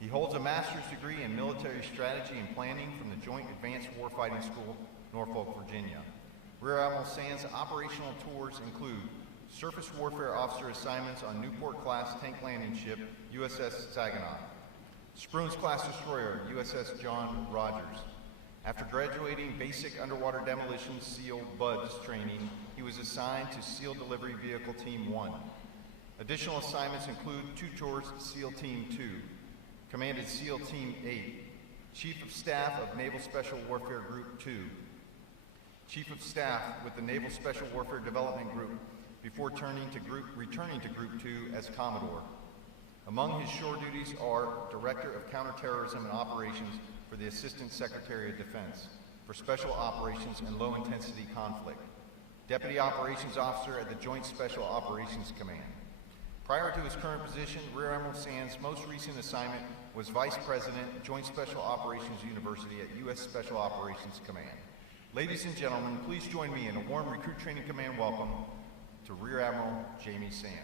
He holds a master's degree in Military Strategy and Planning from the Joint Advanced Warfighting School, Norfolk, Virginia. Rear Admiral Sands' operational tours include surface warfare officer assignments on Newport-class tank landing ship USS Saginaw, Spruance-class destroyer USS John Rogers. After graduating basic underwater demolition SEAL BUDS training, he was assigned to SEAL Delivery Vehicle Team 1. Additional assignments include 2 tours SEAL Team 2, commanded SEAL Team 8, Chief of Staff of Naval Special Warfare Group 2, Chief of Staff with the Naval Special Warfare Development Group before returning to Group 2 as Commodore. Among his shore duties are Director of Counterterrorism and Operations for the Assistant Secretary of Defense for Special Operations and Low Intensity Conflict, Deputy Operations Officer at the Joint Special Operations Command. Prior to his current position, Rear Admiral Sands' most recent assignment was Vice President, Joint Special Operations University at U.S. Special Operations Command. Ladies and gentlemen, please join me in a warm Recruit Training Command welcome to Rear Admiral Jamie Sands.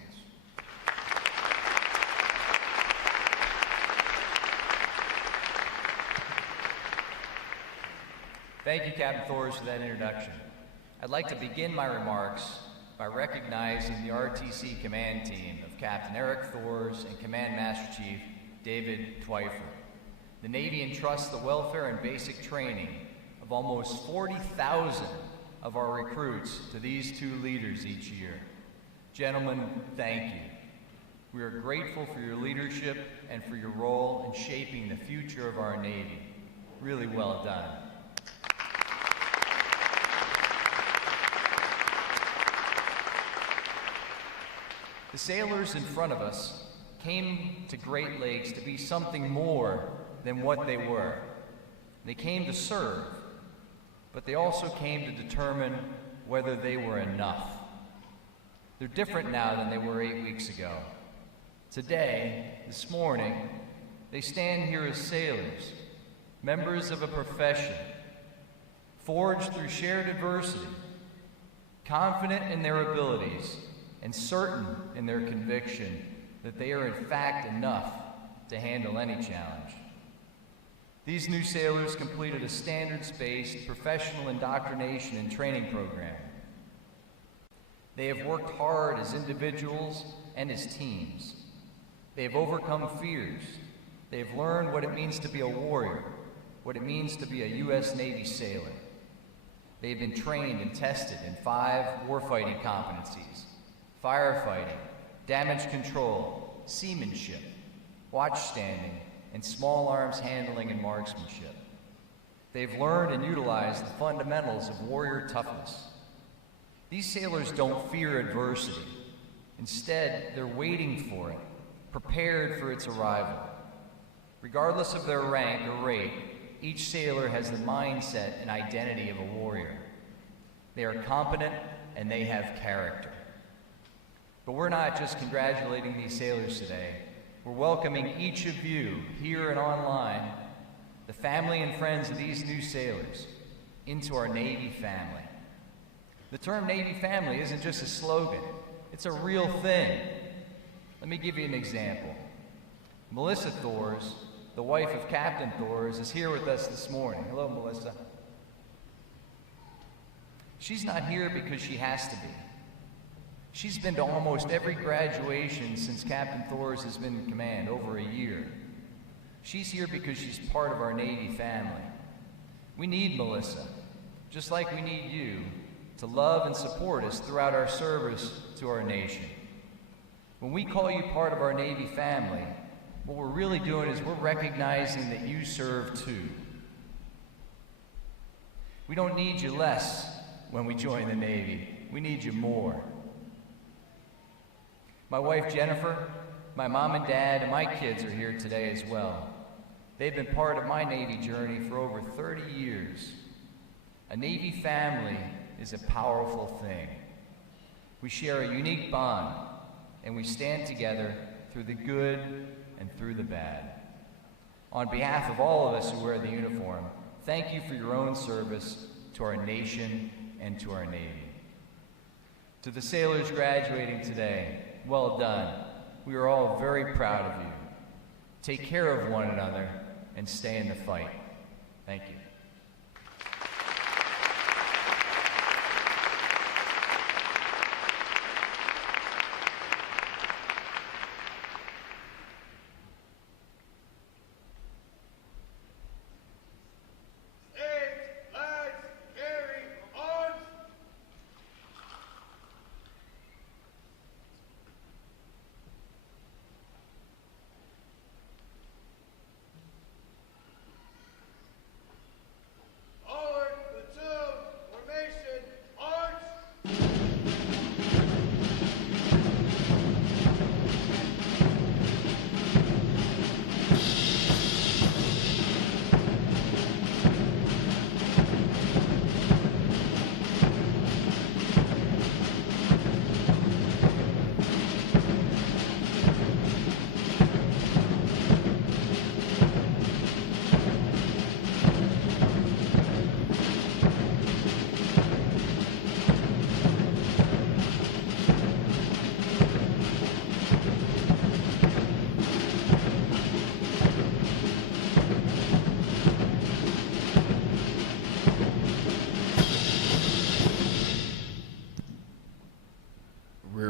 Thank you, Captain Thors, for that introduction. I'd like to begin my remarks by recognizing the RTC command team of Captain Eric Thors and Command Master Chief David Twyford. The Navy entrusts the welfare and basic training of almost 40,000 of our recruits to these 2 leaders each year. Gentlemen, thank you. We are grateful for your leadership and for your role in shaping the future of our Navy. Really well done. The sailors in front of us came to Great Lakes to be something more than what they were. They came to serve, but they also came to determine whether they were enough. They're different now than they were 8 weeks ago. Today, this morning, they stand here as sailors, members of a profession, forged through shared adversity, confident in their abilities, and certain in their conviction that they are in fact enough to handle any challenge. These new sailors completed a standards-based professional indoctrination and training program. They have worked hard as individuals and as teams. They have overcome fears. They have learned what it means to be a warrior, what it means to be a U.S. Navy sailor. They have been trained and tested in 5 warfighting competencies: firefighting, damage control, seamanship, watchstanding, and small arms handling and marksmanship. They've learned and utilized the fundamentals of warrior toughness. These sailors don't fear adversity. Instead, they're waiting for it, prepared for its arrival. Regardless of their rank or rate, each sailor has the mindset and identity of a warrior. They are competent and they have character. But we're not just congratulating these sailors today. We're welcoming each of you here and online, the family and friends of these new sailors, into our Navy family. The term Navy family isn't just a slogan. It's a real thing. Let me give you an example. Melissa Thors, the wife of Captain Thors, is here with us this morning. Hello, Melissa. She's not here because she has to be. She's been to almost every graduation since Captain Thors has been in command, over a year. She's here because she's part of our Navy family. We need Melissa, just like we need you, to love and support us throughout our service to our nation. When we call you part of our Navy family, what we're really doing is we're recognizing that you serve too. We don't need you less when we join the Navy. We need you more. My wife Jennifer, my mom and dad, and my kids are here today as well. They've been part of my Navy journey for over 30 years. A Navy family is a powerful thing. We share a unique bond, and we stand together through the good and through the bad. On behalf of all of us who wear the uniform, thank you for your own service to our nation and to our Navy. To the sailors graduating today, well done. We are all very proud of you. Take care of one another and stay in the fight. Thank you.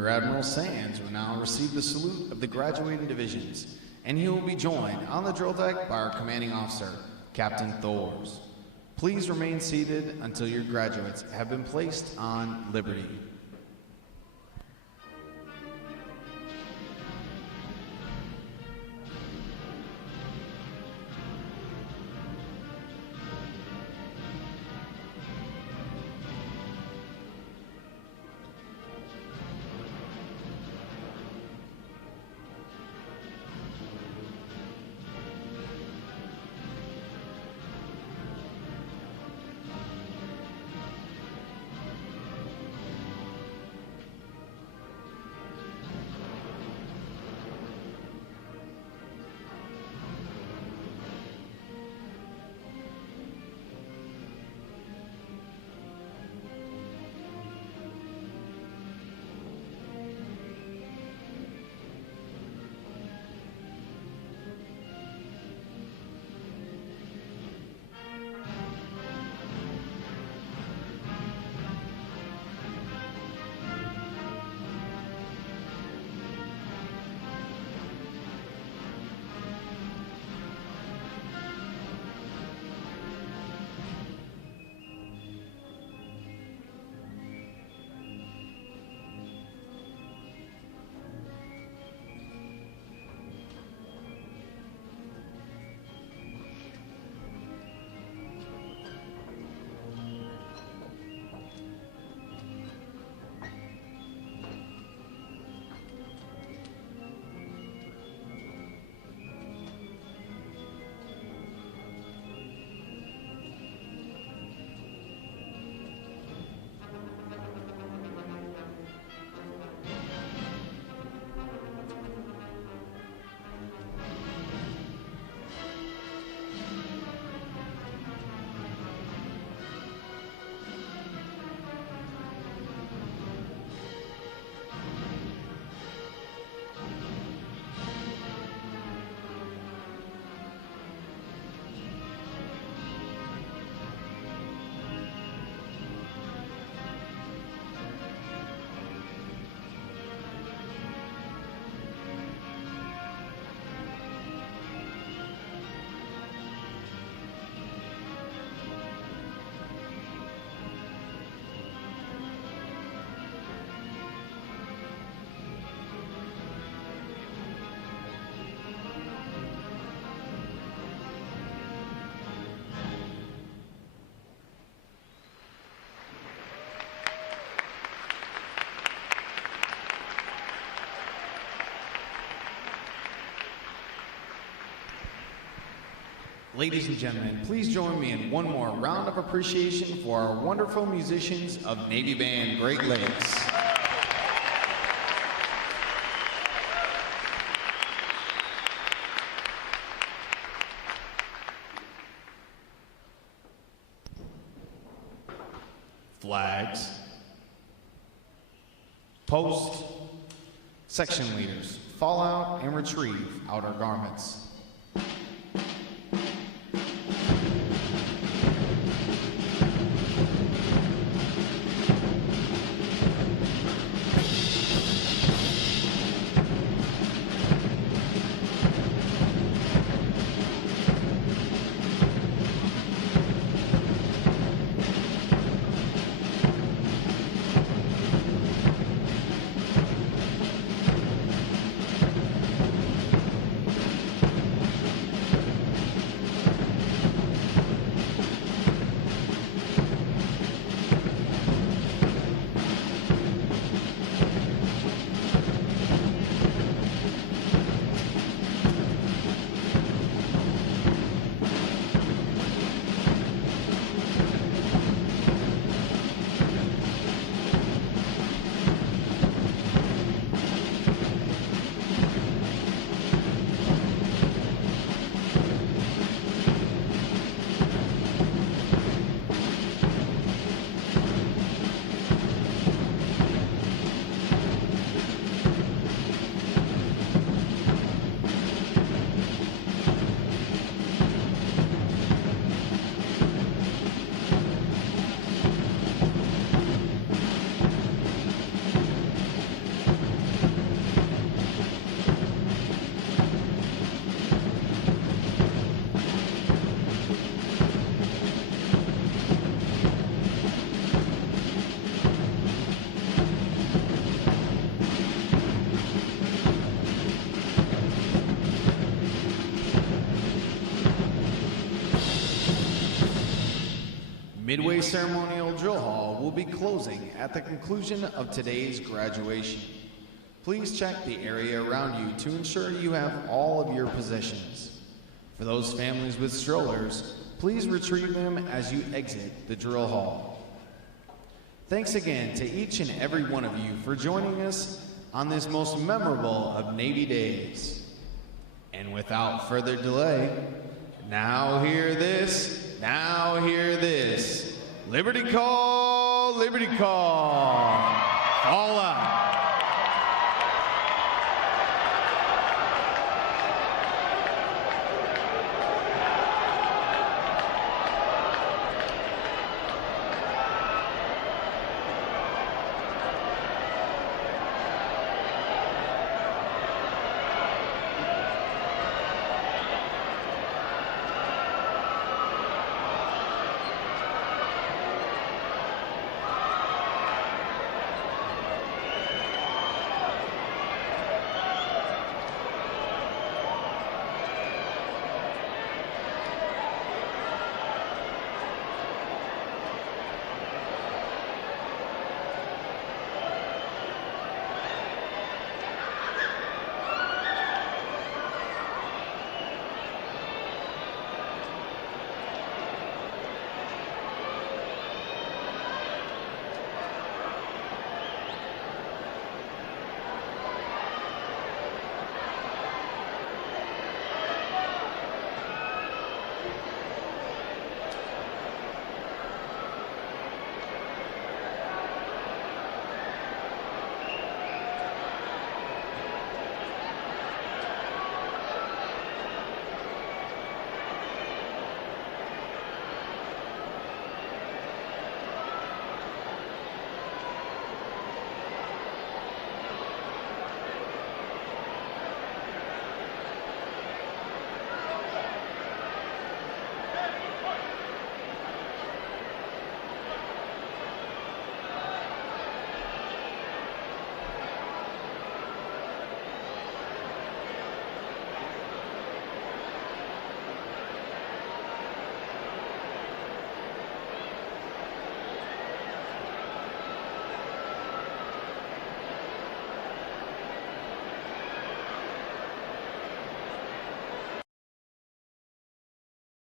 Rear Admiral Sands will now receive the salute of the graduating divisions, and he will be joined on the drill deck by our commanding officer, Captain Thors. Please remain seated until your graduates have been placed on liberty. Ladies and gentlemen, please join me in one more round of appreciation for our wonderful musicians of Navy Band Great Lakes. Flags, post, section leaders, fall out and retrieve outer garments. Midway Ceremonial Drill Hall will be closing at the conclusion of today's graduation. Please check the area around you to ensure you have all of your possessions. For those families with strollers, please retrieve them as you exit the drill hall. Thanks again to each and every one of you for joining us on this most memorable of Navy days. And without further delay, now hear this. Now hear this. Liberty call, liberty call. All out.